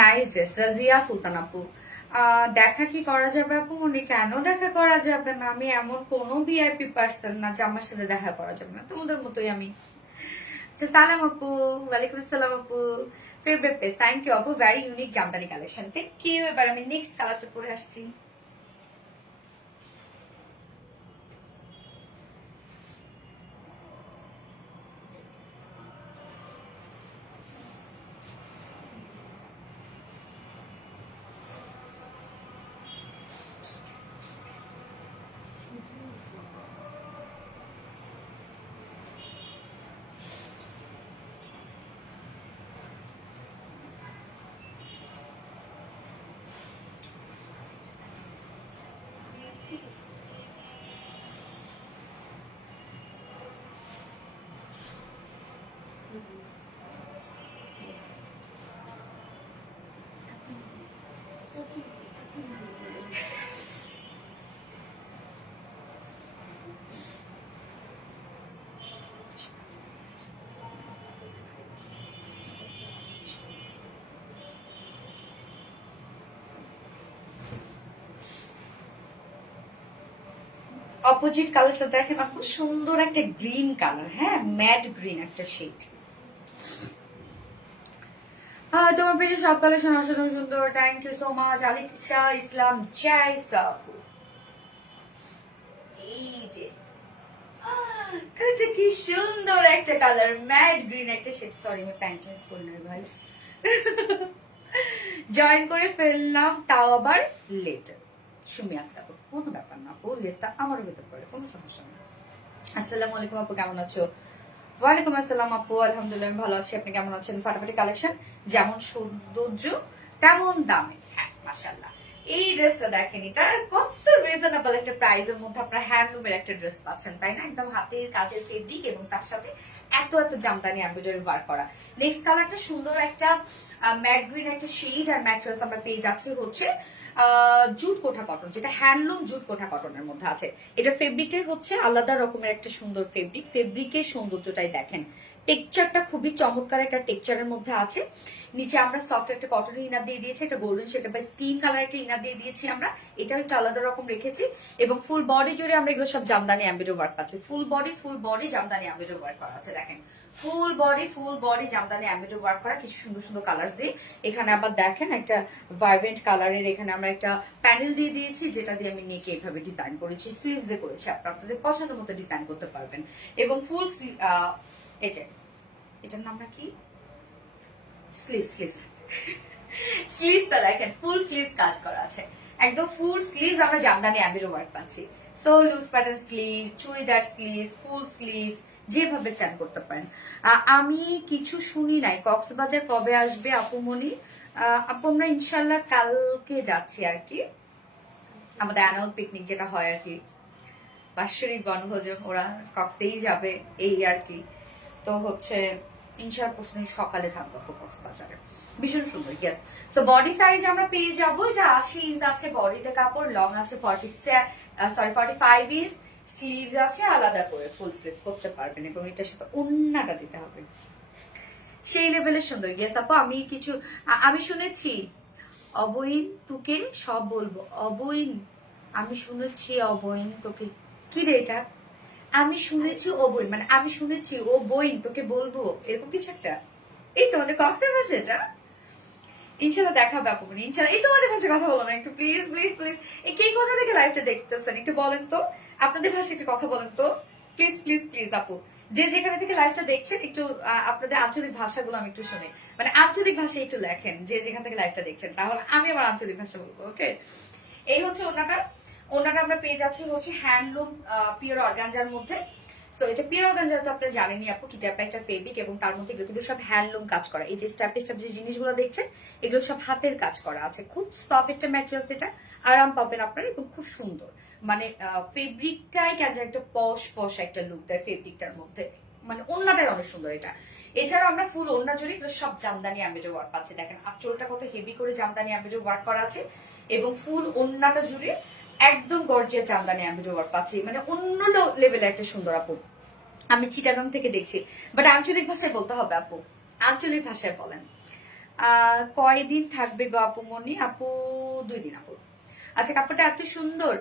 নাইস ড্রেস, রাজিয়া সুলতান আপু। দেখা কি করা যাবে আপু? উনি কেন দেখা করা যাবে না? আমি এমন কোনো ভিআইপি পার্সন না যে আমার সাথে দেখা করা যাবে না, তোমাদের মতোই আমি। আচ্ছা, সালাম আপু, ওয়ালাইকুম আসসালাম আপু। ফেভারিট প্লেস, থ্যাংক ইউ আপু, very unique jamdani collection, thank you. এবার আমি নেক্সট কালারটা পরে আসছি। অপোজিট কালারটা দেখেন আপু, সুন্দর একটা গ্রিন কালার, হ্যাঁ ম্যাট গ্রিন একটা শেড। তোমার পেজে সব কালেকশন অসাধারণ সুন্দর, thank you so much. Alisha Islam Jaisa আপু, এই যে কি সুন্দর একটা কালার, ম্যাট গ্রিন একটা শেড। সরি আমি প্যান্ট চেঞ্জ করি না ভাই, জয়েন করে ফেললাম, তাও আবার লেটার। সুমি আক্তার, কোনো ব্যাপার না আপু, লেটটা আমারও হতে পারে, কোনো সমস্যা নেই। আসসালামু আলাইকুম আপু, কেমন আছো? ওয়ালাইকুম আসসালাম আপু, আলহামদুলিল্লাহ আমি ভালো আছি, আপনি কেমন আছেন? ফাটাফাটি কালেকশন, যেমন সৌন্দর্য তেমন দামে, হ্যাঁ মাশাআল্লাহ। এই ড্রেসটা দেখেন, এটা কত রিজনেবল একটা প্রাইসের মধ্যে আপনারা হ্যান্ডলুমের একটা ড্রেস পাচ্ছেন, তাই না? একদম হাতের কাজের ফেব্রিক এবং তার সাথে এত এত জামদানি এমব্রয়ডারি ওয়ার্ক করা। নেক্সট কালারটা সুন্দর একটা ম্যাট গ্রিন একটা শেড আর ম্যাট্রেস আমরা পেয়ে যাচ্ছি হচ্ছে জুট কোঠা কটন, যেটা হ্যান্ডলুম জুট কোঠা কটনের মধ্যে আছে। এটা ফেব্রিকটাই হচ্ছে আলাদা রকমের একটা সুন্দর ফেব্রিক, ফেব্রিকের সৌন্দর্যটাই দেখেন, টেক্সচারটা খুবই চমৎকার একটা টেক্সচারের মধ্যে আছে। নিচে আমরা সফট একটা কটনের ইনার দিয়ে দিয়েছি, একটা গোল্ডেন শেড বা স্কিন কালার একটা ইনার দিয়ে দিয়েছি আমরা, এটা একটু আলাদা রকম রেখেছি। এবং ফুল বডি জুড়ে আমরা এগুলো সব জামদানি এমব্রয়ডারি ওয়ার্ক পাচ্ছি, full body Jamdani embroidery work করা আছে। দেখেন full body Jamdani embroidery work করা, কিছু সুন্দর সুন্দর কালার দিয়ে। এখানে আবার দেখেন একটা ভাইব্রেন্ট কালারের এখানে আমরা একটা প্যানেল দিয়ে দিয়েছি, যেটা দিয়ে আমি নেকে এভাবে ডিজাইন করেছি, স্লিভস এ করেছি, আপনারা আপনাদের পছন্দ মতো ডিজাইন করতে পারবেন। এবং ফুল এই যে এটার নামটা কি, স্লিভস দেখেন ফুল স্লিভস কাজ করা আছে, একদম ফুল স্লিভস আমরা জামদানি এমব্রয়ডারি ওয়ার্ক পাচ্ছি। So loose pattern sleeve, churidar sleeves, full sleeves যেভাবে চান করতে পারেন। আমি কিছু শুনি নাই কক্সবাজার কবে আসবে আপুমনি? আপু আমরা ইনশাল্লাহ কালকে যাচ্ছি আর কি, আমাদের অ্যানুয়াল পিকনিক যেটা হয় আর কি, বাৎসরিক বনভোজন, ওরা কক্সেই যাবে এই আর কি। তো হচ্ছে ইনশাল্লাহ প্রশ্ন সকালে থাকবো কক্সবাজারে, ভীষণ সুন্দর। ইয়েস, সো বডি সাইজ আমরা পেয়ে যাবো, এটা 80 ইঞ্চ আছে বডিতে কাপড়, লং আছে 45 ইঞ্চ, স্লিভস আছে আলাদা করে, ফুল স্লিভ করতে পারবেন এবং এটার সাথে ওন্নাটা দিতে হবে, সেই লেভেলের সুন্দর। ইয়েস আপু আমি শুনেছি অবইন তোকে সব বলবো, অবইন আমি শুনেছি অবইন তোকে, কি রে এটা, আমি শুনেছি ও বই, মানে আমি শুনেছি ও বই তোকে বলবো, এরকম কিছু একটা। এই তোমাদের কক্সের ভাষা এটা, ইনশাল্লাহ দেখাবে আপু, ইনশাল্লাহ। এই তোমাদের ভাষায় কথা বলো না একটু, প্লিজ প্লিজ প্লিজ। এই কে কোথা থেকে লাইভটা দেখতেছেন একটু বলেন তো, আপনাদের ভাষায় একটু কথা বলেন তো, প্লিজ প্লিজ প্লিজ আপু। যে যেখানে থেকে লাইভটা দেখছেন একটু আপনাদের আঞ্চলিক ভাষাগুলো আমি একটু শুনি, মানে আঞ্চলিক ভাষায় একটু লেখেন যে যেখান থেকে লাইভটা দেখছেন, তাহলে আমি আমার আঞ্চলিক ভাষা বলবো। ওকে, এই হচ্ছে ওনাটা আমরা পেয়ে যাচ্ছি হচ্ছে হ্যান্ডলুম পিওর অর্গানজার মধ্যে। সো এটা পিওর অর্গানজা তো আপনারা জানেনই আপু কি টাইপের একটা ফেব্রিক, এবং তার মধ্যে এগুলো কিন্তু সব হ্যান্ডলুম কাজ করা। এই যে স্টেপ যে জিনিসগুলো দেখছেন এগুলো সব হাতের কাজ করা আছে, খুব সফট একটা ম্যাটেরিয়ালস, এটা আরাম পাবেন আপনারা এবং খুব সুন্দর, মানে ফেব্রিকটাই কেন একটা পশ একটা লুক দেয় ফেব্রিকটার মধ্যে, মানে ওন্নাটাই অনেক সুন্দর এটা। এছাড়াও আমরা ফুল ওন্না জুড়ে এগুলো সব জামদানি এমব্রয়ডারি ওয়ার্ক পাচ্ছি, দেখেন আঁচলটা কত হেভি করে জামদানি এমব্রয়ডারি ওয়ার্ক করা আছে, এবং ফুল ওন্নাটা জুড়ে একদম গর্জিয়া জামদানি এমব্রয়ডারি ওয়ার্ক পাচ্ছি, মানে অন্য লেভেলের একটা সুন্দর আপু। আমি চিটাগাং থেকে দেখছি, বাট আঞ্চলিক ভাষায় বলতে হবে আপু, আঞ্চলিক ভাষায় বলেন। কয়দিন থাকবে গো আপু মনি? আপু 2 দিন আপু। আচ্ছা কাপড়টা এত সুন্দর,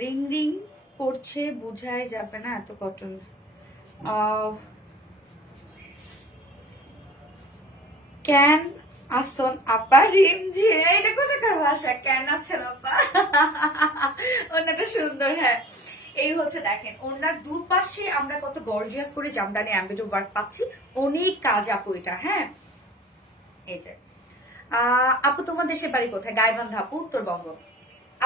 রিং রিং করছে, বুঝাই যাবে না এত কটন। ক্যান আসন আপা রিমঝি, এটা কোথাকার ভাষা, ক্যান আছেন আপা? ওনাটা সুন্দর। হ্যাঁ, এই হচ্ছে দেখেন ওনার দুপাশে আমরা কত গর্জিয়াস করে জামদানি এমব্রয়ডারি ওয়ার্ক পাচ্ছি, অনেক কাজ আপু এটা। হ্যাঁ, এই যে আপু তোমার দেশের বাড়ি কোথায়? গাইবান্ধা আপু, উত্তরবঙ্গ।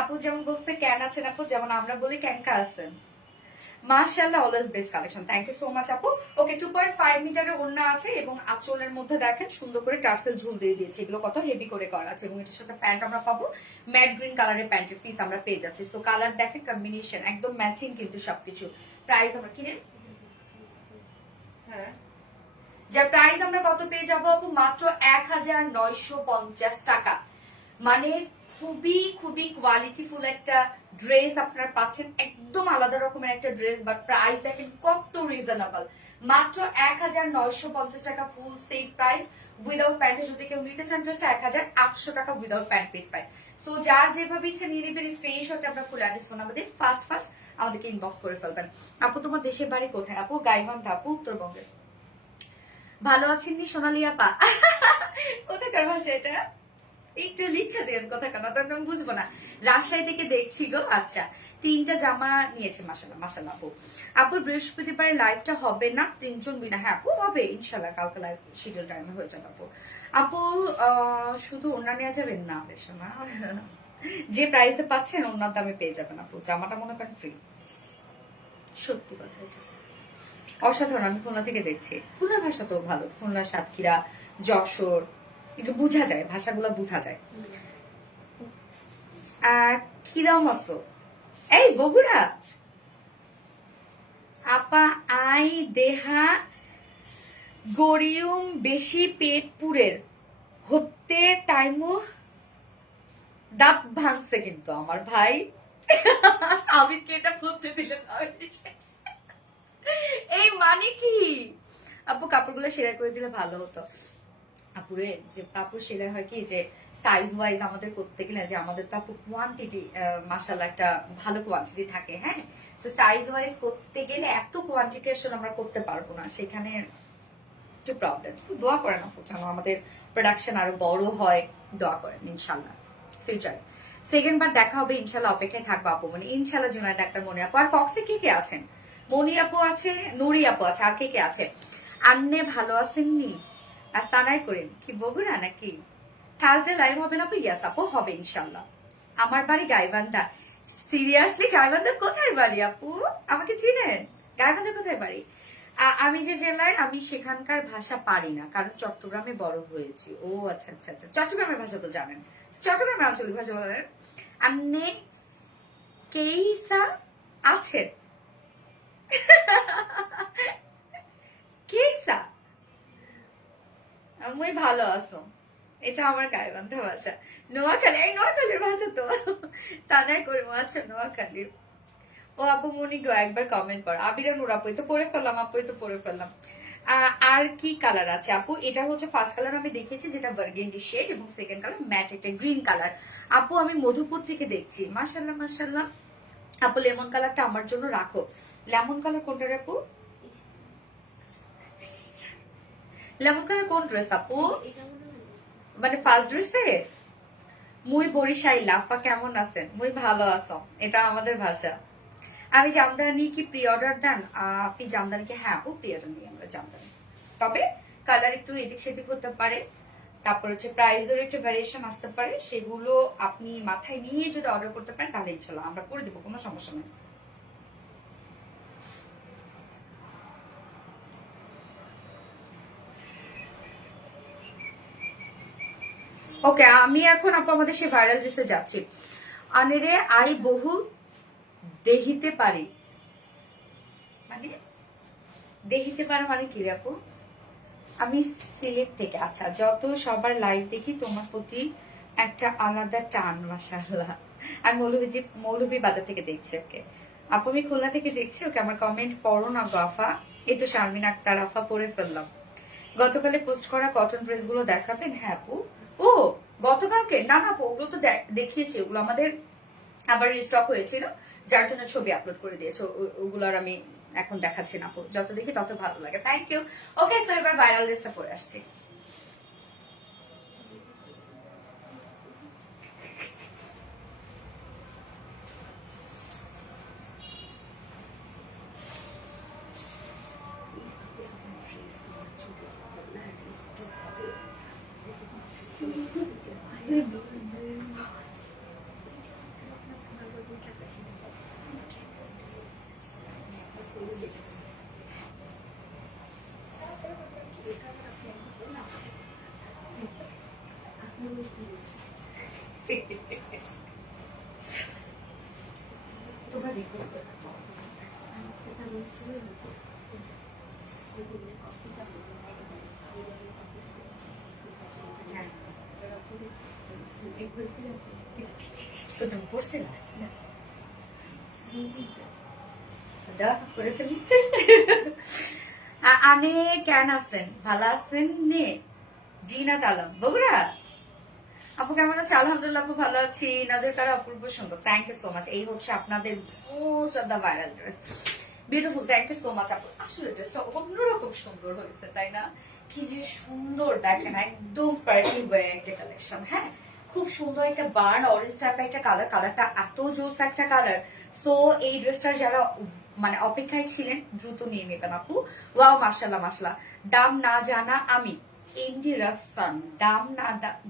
আপু যেমন বলছে ক্যান আছেন আপু, যেমন আমরা বলি ক্যানকা আছেন। মাশাআল্লাহ, always best collection, thank you so much আপু। ওকে, 2.5 মিটারের ওড়না আছে এবং আঁচলের মধ্যে দেখেন সুন্দর করে টার্সেল ঝুল দিয়ে দিয়েছে, এগুলো কত হেভি করে করা আছে। এবং এটার সাথে প্যান্ট আমরা পাবো ম্যাট গ্রিন কালারের প্যান্টের পিস আমরা পেয়ে যাচ্ছি। তো কালার দেখেন কম্বিনেশন একদম ম্যাচিং কিন্তু সবকিছু। প্রাইস আমরা কিনে, হ্যাঁ, যার প্রাইস আমরা কত পেয়ে যাবো আপু? মাত্র 1950 টাকা। মানে খুবই খুবই কোয়ালিটিফুল একটা ড্রেস আপনারা পাচ্ছেন, একদম আলাদা রকমের একটা ড্রেস, বাট প্রাইস দেখেন কত রিজনেবল, মাত্র 1950 টাকা ফুল সেট প্রাইস। উইদাউট প্যান্টে যদি কেউ নিতে চান ড্রেসটা 1800 টাকা উইদাউট প্যান্ট পিস পাই। সো যার যেভাবে ইচ্ছে নিয়ে নেবেন, স্ক্রিনশট আমরা ফুল অ্যাড্রেস ফোন আমাদের ফার্স্ট আমাদেরকে ইনবক্স করে ফেলবেন। আপু তোমার দেশের বাড়ি কোথায়? আপু গাইবান্ধা আপু, উত্তরবঙ্গের। ভালো আছেন নি সোনালি আপা? কোথাকার ভাষা এটা? একটু লিখে দেন কোথাকার, না তো একদম বুঝবো না। রাজশাহী থেকে দেখছি গো। আচ্ছা, 3টা জামা নিয়েছে, মাশাআল্লাহ মাশাআল্লাহ আপু। আপু বৃহস্পতিবারে লাইভটা হবে না? 3জন বিনা, হ্যাঁ আপু হবে ইনশাল্লাহ, কালকে লাইভ শিডিউল টাইমে হয়ে যাবে আপু। আপু শুধু ওড়না নেওয়া যাবেন না? বেশ না, যে প্রাইসে পাচ্ছেন ওড়নার দামে পেয়ে যাবেন আপু, জামাটা মনে করেন ফ্রি। সত্যি কথা, এটা অসাধারণ। আমি খুলনা থেকে দেখছি, খুলনার ভাষা তো ভালো, খুলনা, সাতক্ষীরা, যশোর, একটু বোঝা যায়, ভাষাগুলো বোঝা যায়। কিরম আছো? এই বগুড়া আপা, আই দেহা গরিয়ম বেশি পেট পুরের হতে টাইমও দাঁত ভাঙছে কিন্তু আমার ভাই। সাবিতকে এটা বলতে দিলে এই মানে কি? আপু কাপড়গুলো সেলাই করে দিলে ভালো হতো। আপুরে যে কাপড় সেলাই হয় কি যে সাইজ ওয়াইজ আমাদের করতে গেলে যে আমাদের তো আপু কোয়ান্টিটি মাশাআল্লাহ একটা ভালো কোয়ান্টিটি থাকে, হ্যাঁ। তো সাইজ ওয়াইজ করতে গেলে এত কোয়ান্টিটি আসলে আমরা করতে পারবো না, সেখানে একটু প্রবলেম। দোয়া করেন আপু যেন আমাদের প্রোডাকশন আরো বড় হয়, দোয়া করেন ইনশাল্লাহ ফিউচারে। সেকেন্ড বার দেখা হবে ইনশাল্লাহ, অপেক্ষায় থাকবো আপু, মানে ইনশাল্লাহ জুনায়েদ ডাক্তার, মনি আপু। আর কক্সে কে কে আছেন? মনি আপু আছে, নুরি আপু আছে, আর কে কে আছে? আন্নে ভালো আছেননি? আর সানাই করেন কি বগুড়া নাকি? থার্সডে লাইভ হবে না আপু? ইয়াস আপু হবে ইনশাল্লাহ। আমার বাড়ি গাইবান্ধা। সিরিয়াসলি? গাইবান্ধা কোথায় বাড়ি আপু? আমাকে চিনেন? গাইবান্ধা কোথায় বাড়ি? আমি যে জেলায়, আমি সেখানকার ভাষা পারি না, কারণ চট্টগ্রামে বড় হয়েছি। ও আচ্ছা আচ্ছা আচ্ছা, চট্টগ্রামের ভাষা তো জানেন, চট্টগ্রামের আঞ্চলিক ভাষা বলেন। আন্নে কেইসা আছেন? কেইসা মুই ভালো আছো, এটা আমার গাইবান্ধা ভাষা। নোয়াখালী, এই নোয়াখালীর ভাষা তো তানাই করে আছে নোয়াখালীর। ও আপু মনি গো একবার কমেন্ট কর। আবিরা নূর আপু তো পড়ে ফেললাম, আপু তো পড়ে ফেললাম। আর কি কালার আছে আপু? এটা হচ্ছে ফার্স্ট কালার আমি দেখেছি যেটা বার্গেন্ডি শেড, এবং সেকেন্ড কালার ম্যাট, এটা গ্রিন কালার। আপু আমি মধুপুর থেকে দেখছি, মাশাআল্লাহ মাশাআল্লাহ। আপু লেমন কালারটা আমার জন্য রাখো। লেমন কালার কোনটা আপু? লেমন কালার কোন ড্রেস আপু? মানে ফার্স্ট ড্রেসে? মুই বরিশাইল, লাফা কেমন আছেন? মুই ভালো আছো, এটা আমাদের ভাষা। আমি জামদানি কি প্রি অর্ডার দেন? আপনি জামদানিকে, হ্যাঁ আপু প্রি অর্ডার নিই আমরা জামদানি, তবে কালার একটু এদিক সেদিক হতে পারে, তারপর হচ্ছে প্রাইসের একটু ভ্যারিয়েশন আসতে পারে, সেগুলো আপনি মাথায় নিয়ে যদি অর্ডার করতে পারেন তাহলে ইনশাল্লাহ আমরা করে দেবো, কোনো সমস্যা নেই। ওকে, আমি এখন আপু আমাদের সেই ভাইরাল ড্রেসে যাচ্ছি। আনেরে আই বহু দেখিতে পারি, মানে দেখিতে পারো মানে কি রে আপু? আমি সিলেট থেকে। আচ্ছা, যত সবার লাইভ দেখি তোমার প্রতি একটা আলাদা টান, মাশাআল্লাহ। আমি মৌলভী বাজার থেকে দেখছি। ওকে আপু, আমি খুলনা থেকে দেখছি। ওকে, আমার কমেন্ট পড়ো না গো আফা। এই তো শারমিন আক্তার আফা, পড়ে ফেললাম। গতকালে পোস্ট করা কটন ড্রেস গুলো দেখাবেন? হ্যাঁ আপু। ও গতকালকে? না না আপু, ওগুলো তো দেখিয়েছি, ওগুলো আমাদের আবার রিস্টক হয়েছিল, যার জন্য ছবি আপলোড করে দিয়েছে। ওগুলোর আমি এখন দেখাচ্ছি না আপু, যত দেখি তত ভালো লাগে। Thank you. ওকে, সো এবার ভাইরাল ড্রেসটা পরে আসছি। আনে কেন আছেন? ভালো আছেন নে? জিনাত আলম, বগুড়া। আপু কেমন আছে? আলহামদুলিল্লাহ আপু ভালো আছি। নাজের কারা অপূর্ব সুন্দর, থ্যাংক ইউ সো মাচ। এই হচ্ছে আপনাদের most of the viral dress, beautiful, thank you so much আপু। আসলে ড্রেসটা অন্যরকম সুন্দর হয়েছে, তাই না? কি যে সুন্দর দেখেন, একদম পার্টি ওয়্যার একটা কালেকশন। হ্যাঁ, খুব সুন্দর একটা বার্ন অরেঞ্জ টাইপের একটা কালার, কালারটা এত জোস একটা কালার। সো এই ড্রেসটার যারা মানে অপেক্ষায় ছিলেন দ্রুত নিয়ে নেবেন আপু। ওয়াও মাশাআল্লাহ মাশাআল্লাহ। দাম না জানা আমি, এমডি রাফসান, দাম না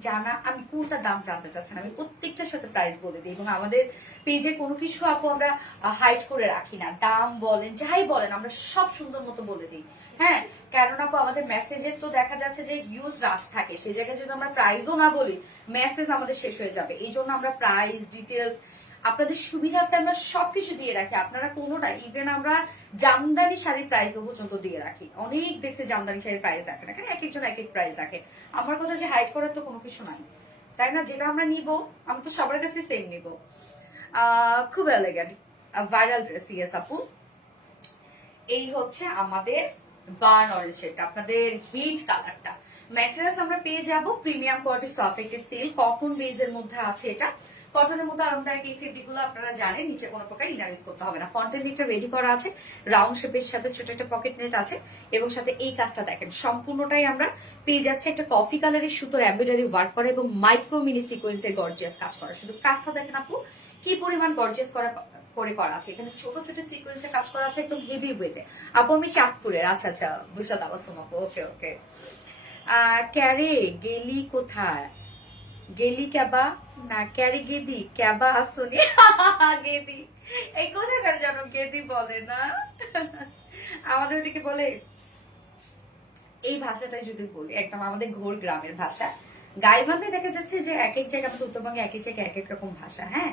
জানা আমি, কোনটা দাম জানতে চাচ্ছেন? আমি প্রত্যেকটার সাথে প্রাইস বলে দিই, এবং আমাদের পেজে কোনো কিছু আপু আমরা হাইড করে রাখি না, দাম বলেন যাই বলেন আমরা সব সুন্দর মতো বলে দিই। হ্যাঁ, কেননা আপু আমাদের মেসেজের তো দেখা যাচ্ছে যে হিউজ রাশ থাকে, সেই জায়গায় যদি আমরা প্রাইসও না বলি মেসেজ আমাদের শেষ হয়ে যাবে। এই জন্য আমরা প্রাইস ডিটেলস আপনাদের সুবিধার্থে আমরা সবকিছু দিয়ে রাখি, আপনারা কোনোটা ইভেন আমরা জামদানি শাড়ির প্রাইসও পর্যন্ত দিয়ে রাখি। অনেক দেখছে জামদানি শাড়ির প্রাইস রাখে না, কেন এক একজন এক এক প্রাইস রাখে। আমার কথা যে হাইড করার তো কোনো কিছু নাই, তাই না? যেটা আমরা নিব আমি তো সবার কাছে সেম নিব। খুব এলিগেন্ট ভাইরাল ড্রেস। ইয়েস আপু, এই হচ্ছে আমাদের বার্ন অরেঞ্জ শেডটা, আপনাদের হিট কালারটা। ম্যাটেরিয়ালস আমরা পেয়ে যাব premium quality soft silk cotton বেজের মধ্যে আছে। এটা কটনের মধ্যে আরামদায়ক এই ফেব্রিক গুলো আপনারা জানেন, নিচে কোনো প্রকার ইনার ইউজ করতে হবে না। ফ্রন্টের দিকটা রেডি করা আছে, রাউন্ড শেপের সাথে ছোট একটা পকেট নেট আছে, এবং সাথে এই কাজটা দেখেন সম্পূর্ণটাই আমরা পেয়ে যাচ্ছে একটা কফি কালারের সুতোর এমব্রয়ডারি ওয়ার্ক করা এবং মাইক্রো মিনি সিকোয়েন্সের গর্জিয়াস কাজ করা। শুধু কাজটা দেখেন আপু কি পরিমাণ গর্জিয়াস করা আছে। এখানে ছোট ছোট সিকোয়েন্সে কাজ করা আছে একদম হেভি ওয়েতে। আপু আমি চাঁদপুরের। আচ্ছা আচ্ছা, বুঝতে তাবাসুম আপু, ওকে ওকে। ক্যারে গেলি কোথায়? গেলি ক্যাবা না ক্যারে গেদি ক্যাবা আসুনি গেদি, এই কোথাকার জানো গেদি বলে না আমাদের ওদিকে বলে এই ভাষাটাই যদি বলি একদম আমাদের ঘোর গ্রামের ভাষা। গাইবান্ধে দেখা যাচ্ছে যে এক এক জায়গায় আমাদের উত্তরবঙ্গে এক এক জায়গায় এক এক রকম ভাষা। হ্যাঁ,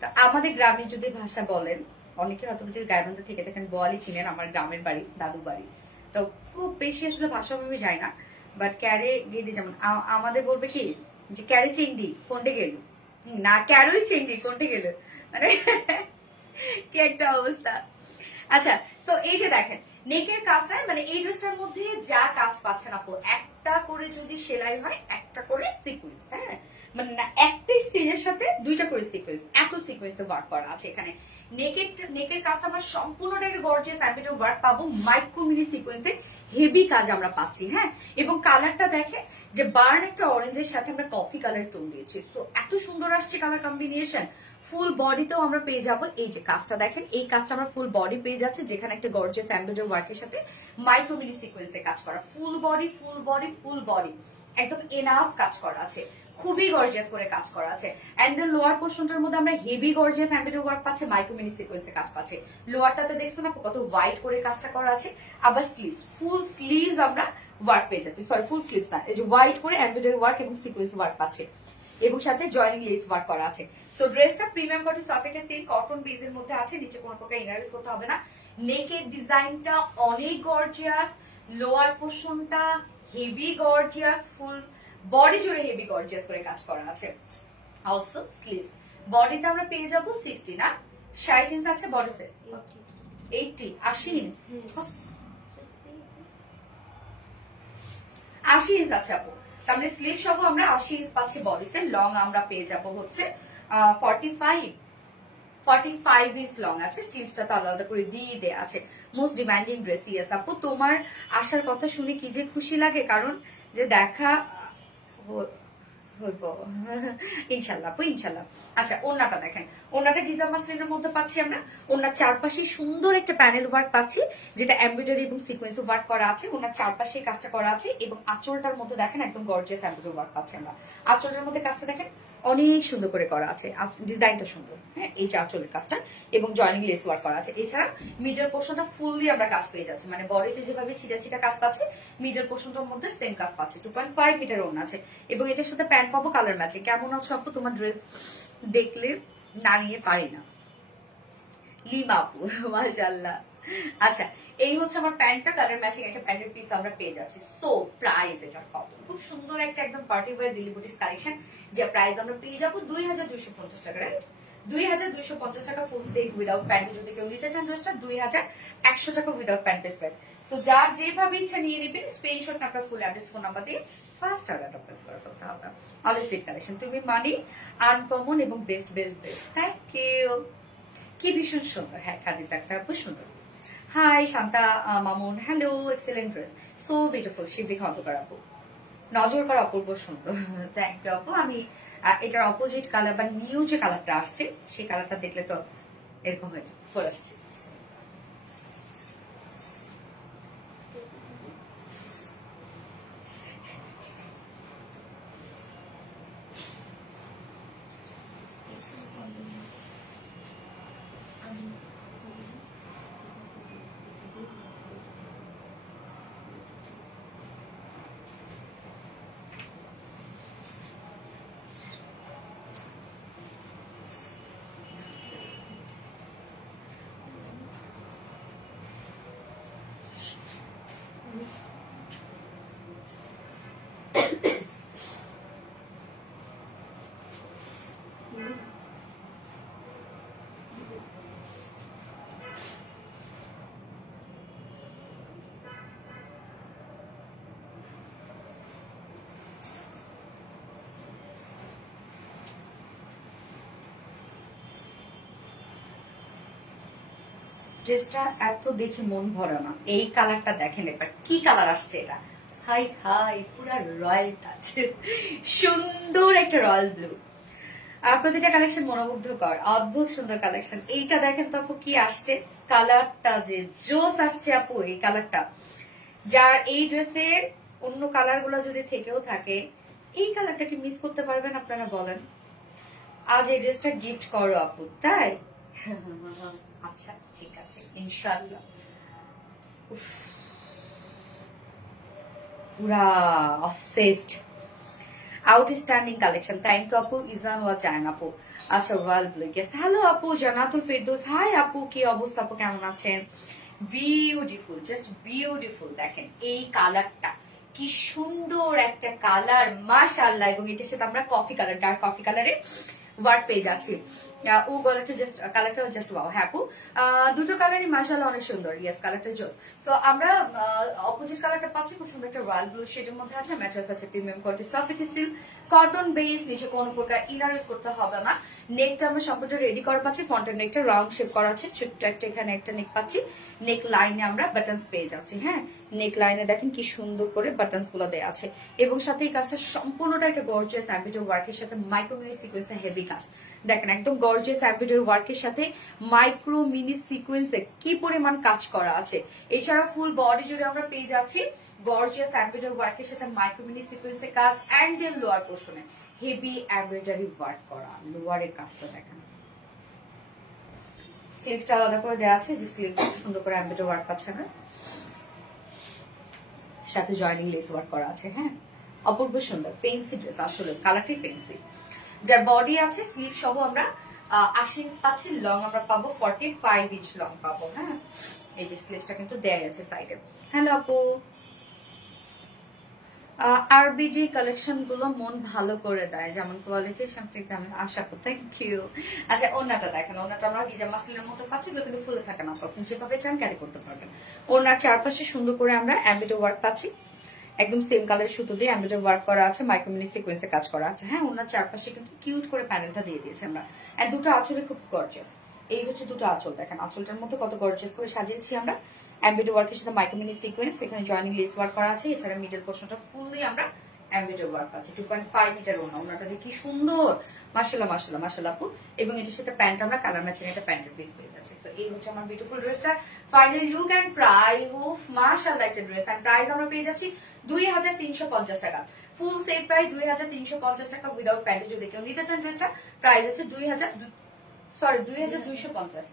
তো আমাদের গ্রামে যদি ভাষা বলেন, অনেকে হয়তো যদি গাইবান্ধা থেকে দেখেন বোয়ালি চিনেন, আমার গ্রামের বাড়ি দাদু বাড়ি, তো খুব বেশি আসলে ভাষা আমি যাই না। বাট ক্যারে গেদি যেমন আমাদের বলবে কি যে ক্যারে চিংড়ি কোনটে গেল, না ক্যারোই চিংড়ি কোনটে গেল, মানে কি একটা অবস্থা। আচ্ছা, তো এই যে দেখেন নেকের কাজটা, মানে এই ড্রেসটার মধ্যে যা কাজ পাচ্ছেন আপু, একটা করে যদি সেলাই হয় একটা করে সিকোয়েন্স, হ্যাঁ মানে না একটা স্টিচের সাথে দুইটা করে সিকোয়েন্স, এত সিকোয়েন্সে ওয়ার্ক করা আছে এখানে। নেকের কাজটা আমরা সম্পূর্ণটা একটা গর্জিয়াস এমব্রয়ডারি ওয়ার্ক পাবো, মাইক্রো মিনি সিকোয়েন্সে হেভি কাজ আমরা পাচ্ছি। হ্যাঁ, এবং কালারটা দেখে যে বার্ন একটা অরেঞ্জের সাথে আমরা কফি কালার টোন দিয়েছি, তো এত সুন্দর আসছে কালার কম্বিনেশন। ফুল বডিতেও আমরা পেয়ে যাব এই যে কাজটা দেখেন, এই কাজটা আমরা ফুল বডি পেয়ে যাচ্ছে, যেখানে একটা গর্জিয়াস এমব্রয়ডারি ওয়ার্কের সাথে মাইক্রো মিনি সিকোয়েন্সে কাজ করা। Full body full body full body একদম এনাফ কাজ করা আছে, খুবই গর্জিয়াস করে কাজ করা আছে। এন্ড দ্য লোয়ার পোর্শনটার মধ্যে আমরা হেভি গর্জিয়াস এমব্রয়ডারি ওয়ার্ক পাচ্ছে, মাইক্রো মিনি সিকোয়েন্সে কাজ পাচ্ছে। লোয়ারটাতে দেখছেন না কত হোয়াইট করে কাজটা করা আছে। আবার স্লিভস, ফুল স্লিভস আমরা ওয়ার্ক পেয়ে যাচ্ছি, সরি ফুল স্লিভস না, এই যে হোয়াইট করে এমব্রয়ডারি ওয়ার্ক এবং সিকোয়েন্স ওয়ার্ক পাচ্ছে, এবং সাথে জয়েনিং লেস ওয়ার্ক করা আছে। সো ড্রেসটা premium quality soft silk cotton বেজের মধ্যে আছে, নিচে কোনো প্রকার ইনার ইউজ করতে হবে না। নেকের ডিজাইনটা অনেক গর্জিয়াস, লোয়ার পোর্শনটা হেভি গর্জিয়াস, ফুল বডি জুড়ে হেভি গর্জিয়াস করে কাজ করা আছে। অলসো স্লিভস, বডিতে আমরা পেয়ে যাব 60 না 60 ইঞ্চ আছে বডি সাইজ, 80 80 ইঞ্চ 80 ইঞ্চ আছে আপু। তাহলে স্লিভ সহ আমরা 80 ইঞ্চ পাচ্ছি বডিতে। লং আমরা পেয়ে যাব হচ্ছে 45 ইঞ্চ লং আছে, স্লিভসটা তো আলাদা করে দিয়ে দেয়া আছে। Most demanding dress. ইয়েস আপু, তোমার আসার কথা শুনে কি যে খুশি লাগে, কারণ যে দেখা ইনশাল্লাহ আপু ইনশাল্লাহ। আচ্ছা, ওড়নাটা দেখেন, ওড়নাটা গিজা মাসলিনের মধ্যে পাচ্ছি আমরা। ওড়নার চারপাশে সুন্দর একটা প্যানেল ওয়ার্ক পাচ্ছি, যেটা এমব্রয়ডারি এবং সিকোয়েন্স ওয়ার্ক করা আছে। ওড়নার চারপাশে কাজটা করা আছে, এবং আঁচলটার মধ্যে দেখেন একদম গর্জিয়াস এমব্রয়ডারি ওয়ার্ক পাচ্ছি আমরা। আঁচলটার মধ্যে কাজটা দেখেন অনেক সুন্দর করে করা আছে, ডিজাইনটা সুন্দর। হ্যাঁ, এই যে আঁচলের কাজটা এবং জয়েনিং লেস ওয়ার্ক করা আছে। এছাড়া মিডল পোর্শনটা ফুললি আমরা কাজ পেয়ে যাচ্ছি, মানে বডিতে যেভাবে ছিটা ছিটা কাজ পাচ্ছে, মিডল পোর্শনটার মধ্যে সেম কাজ পাচ্ছে। 2.5 মিটার ওড়না আছে, এবং এটার সাথে প্যান্ট পাবো কালার ম্যাচিং। কেমন আছো আপু? তোমার ড্রেস দেখলে না নিয়ে পারি না। লিমা আপু মাশাআল্লাহ। আচ্ছা, এই হচ্ছে আমার প্যান্টটা, কালার ম্যাচিং একটা প্যান্টের পিস আমরা পেয়ে যাচ্ছি। সো প্রাইস এটার কত? খুব সুন্দর একটা একদম party wear Delhi booties collection, যে প্রাইস আমরা পেয়ে যাবো 2250 টাকা, রাইট? 2250 টাকা ফুল সেট উইদাউট প্যান্ট। যদি কেউ নিতে চান ড্রেসটা 2100 টাকা উইদাউট প্যান্ট প্রাইস। তো যার যেভাবে ইচ্ছা নিয়ে নেবেন, স্ক্রিনশট আপনার ফুল অ্যাড্রেস ফোন নাম্বার দিয়ে ফার্স্ট অর্ডারটা প্লেস করে ফেলতে হবে। অলওয়েজ সেট কালেকশন, তুমি মানি আনকমন এবং best best best. Thank you. কি ভীষণ সুন্দর। হ্যাঁ, খাদিজা আক্তার আপু সুন্দর। Hi Shanta Mamun, hello, excellent dress, so beautiful. Shibli Khandakar আপু, নজর করা অপূর্ব সুন্দর। থ্যাংক ইউ আপু। আমি এটার অপোজিট কালার বা নিউ যে কালারটা আসছে, সেই কালারটা দেখলে তো এরকম হয়ে পরে আসছে। ড্রেসটা এত দেখে মন ভরে না। এই কালারটা দেখেন এবার, কি কালার আসছে এটা, হাই হাই পুরা রয়্যাল টাচ, সুন্দর একটা রয়্যাল ব্লু। আর প্রতিটা কালেকশন মনোমুগ্ধকর, অদ্ভুত সুন্দর কালেকশন। এইটা দেখেন তো আপু কি আসছে, কালারটা যে জোস আসছে আপু, এই কালারটা যার এই ড্রেসে অন্য কালার গুলো যদি থেকেও থাকে, এই কালারটা কি মিস করতে পারবেন আপনারা বলেন? আজ এই ড্রেসটা গিফট করো আপু, তাই? আচ্ছা ঠিক আছে ইনশাআল্লাহ। পুরা obsessed, outstanding collection. Thank you আপু, ইজান ওয়া জান আপু। আচ্ছা ওয়াল ব্লু গেস, হ্যালো আপু জান্নাতুল ফেরদৌস, হাই আপু, কি অবস্থা আপু, কেমন আছেন? Beautiful, just beautiful. দেখেন এই কালারটা কি সুন্দর একটা কালার, মাশাআল্লাহ। এবং এটার সাথে আমরা কফি কালার, ডার্ক কফি কালারে ওয়ার্ক পেয়ে যাচ্ছি। ও কালারটা জাস্ট, কালারটা জাস্ট ওয়াও। হ্যাঁ আপু, দুটো কালারই মাশাআল্লাহ অনেক সুন্দর। ইয়েস, কালারটা জোস। তো আমরা অপোজিট কালারটা পাচ্ছি খুব সুন্দর একটা রয়্যাল ব্লু শেডের মধ্যে আছে। ম্যাট্রেস আছে premium quality, soft silk cotton base, নিচে কোনো প্রকার ইনার ইউজ করতে হবে না। নেকটা আমরা সম্পূর্ণ রেডি করা পাচ্ছি, ফ্রন্টের নেকটা রাউন্ড শেপ করা আছে, ছোট্ট একটা এখানে একটা নেক পাচ্ছি। নেক লাইনে আমরা বাটনস পেয়ে যাচ্ছি। হ্যাঁ, নেক লাইনে দেখেন কি সুন্দর করে বাটনস গুলো দেওয়া আছে। এবং সাথে এই কাজটা সম্পূর্ণটা একটা গর্জিয়াস এমব্রয়ডারি ওয়ার্কের সাথে মাইক্রো মিনি সিকোয়েন্সে হেভি কাজ। দেখেন একদম গর্জিয়াস এমব্রয়ডারি ওয়ার্কের সাথে মাইক্রো মিনি সিকোয়েন্সে কি পরিমাণ কাজ করা আছে। এছাড়া ফুল বডি জুড়ে আমরা পেয়ে যাচ্ছি গর্জিয়াস এমব্রয়ডারি ওয়ার্কের সাথে মাইক্রো মিনি সিকোয়েন্সে কাজ। অ্যান্ড দেন লোয়ার পোর্শনে হেভি এমব্রয়ডারি ওয়ার্ক করা, লোয়ারের কাজটা দেখেন। স্লিভসটা আলাদা করে দেওয়া আছে, যে স্লিভস সুন্দর করে এমব্রয়ডারি ওয়ার্ক পাচ্ছে না, সাথে জয়েনিং লেস ওয়ার্ক করা আছে। হ্যাঁ, অপূর্ব সুন্দর ফেন্সি ড্রেস, আসলে কালারটি ফেন্সি। যার বডি আছে স্লিভ সহ আমরা 80 ইঞ্চ পাচ্ছি, লং আমরা পাবো 45 ইঞ্চ লং পাবো। হ্যাঁ, এই যে স্লিভসটা কিন্তু দেয়া আছে সাইডে। হ্যালো আপু, আরবিডি কালেকশন গুলো মন ভালো করে দেয়, যেমন কোয়ালিটি সামথিং আমি আশা করি। Thank you. আচ্ছা ওনাটা দেখেন, ওনাটা আমরা হিজাব মাসলিনের মতো পাচ্ছি, কিন্তু ফুলে থাকে না, আপনি যেভাবে চান ক্যারি করতে পারবেন। ওনার চারপাশে সুন্দর করে আমরা এমব্রয়ডারি ওয়ার্ক পাচ্ছি, একদম সেম কালারের সুতো দিয়ে এমব্রয়ডারি ওয়ার্ক করা আছে, মাইক্রোমিনি সিকোয়েন্সে কাজ করা আছে। হ্যাঁ, ওনার চারপাশে কিন্তু কিউট করে প্যানেলটা দিয়ে দিয়েছে আমরা। এন্ড দুটো আঁচলে খুব গর্জিয়াস, এই হচ্ছে দুটো আঁচল। দেখেন আঁচলটার মধ্যে কত গর্জিয়াস করে সাজিয়েছি আমরা। এমব্রয়ডারি ওয়ার্কের সাথে মাইক্রোমিনি সিকোয়েন্স, এখানে জয়েনিং লেস ওয়ার্ক করা আছে। এছাড়া মিডল পোর্শনটা ফুললি আমরা এমব্রয়ডারি ওয়ার্ক আছে। 2.5 মিটার ওনাটা যে কি সুন্দর, মাশাআল্লাহ মাশাআল্লাহ মাশাআল্লাহ আপু। এবং এটার সাথে প্যান্ট আমরা কালার ম্যাচিং একটা প্যান্টের পিস পেয়ে যাচ্ছি। তো এই হচ্ছে আমার বিউটিফুল ড্রেসটা ফাইনাল লুক এন্ড প্রাইস। উফ মাশাআল্লাহ একটা ড্রেস। এন্ড প্রাইস আমরা পেয়ে যাচ্ছি 2350 টাকা। ফুল সেট প্রাইস 2350 টাকা উইদাউট প্যান্ট। যদি কেউ নিতে চান ড্রেসটা, প্রাইস আছে 2250।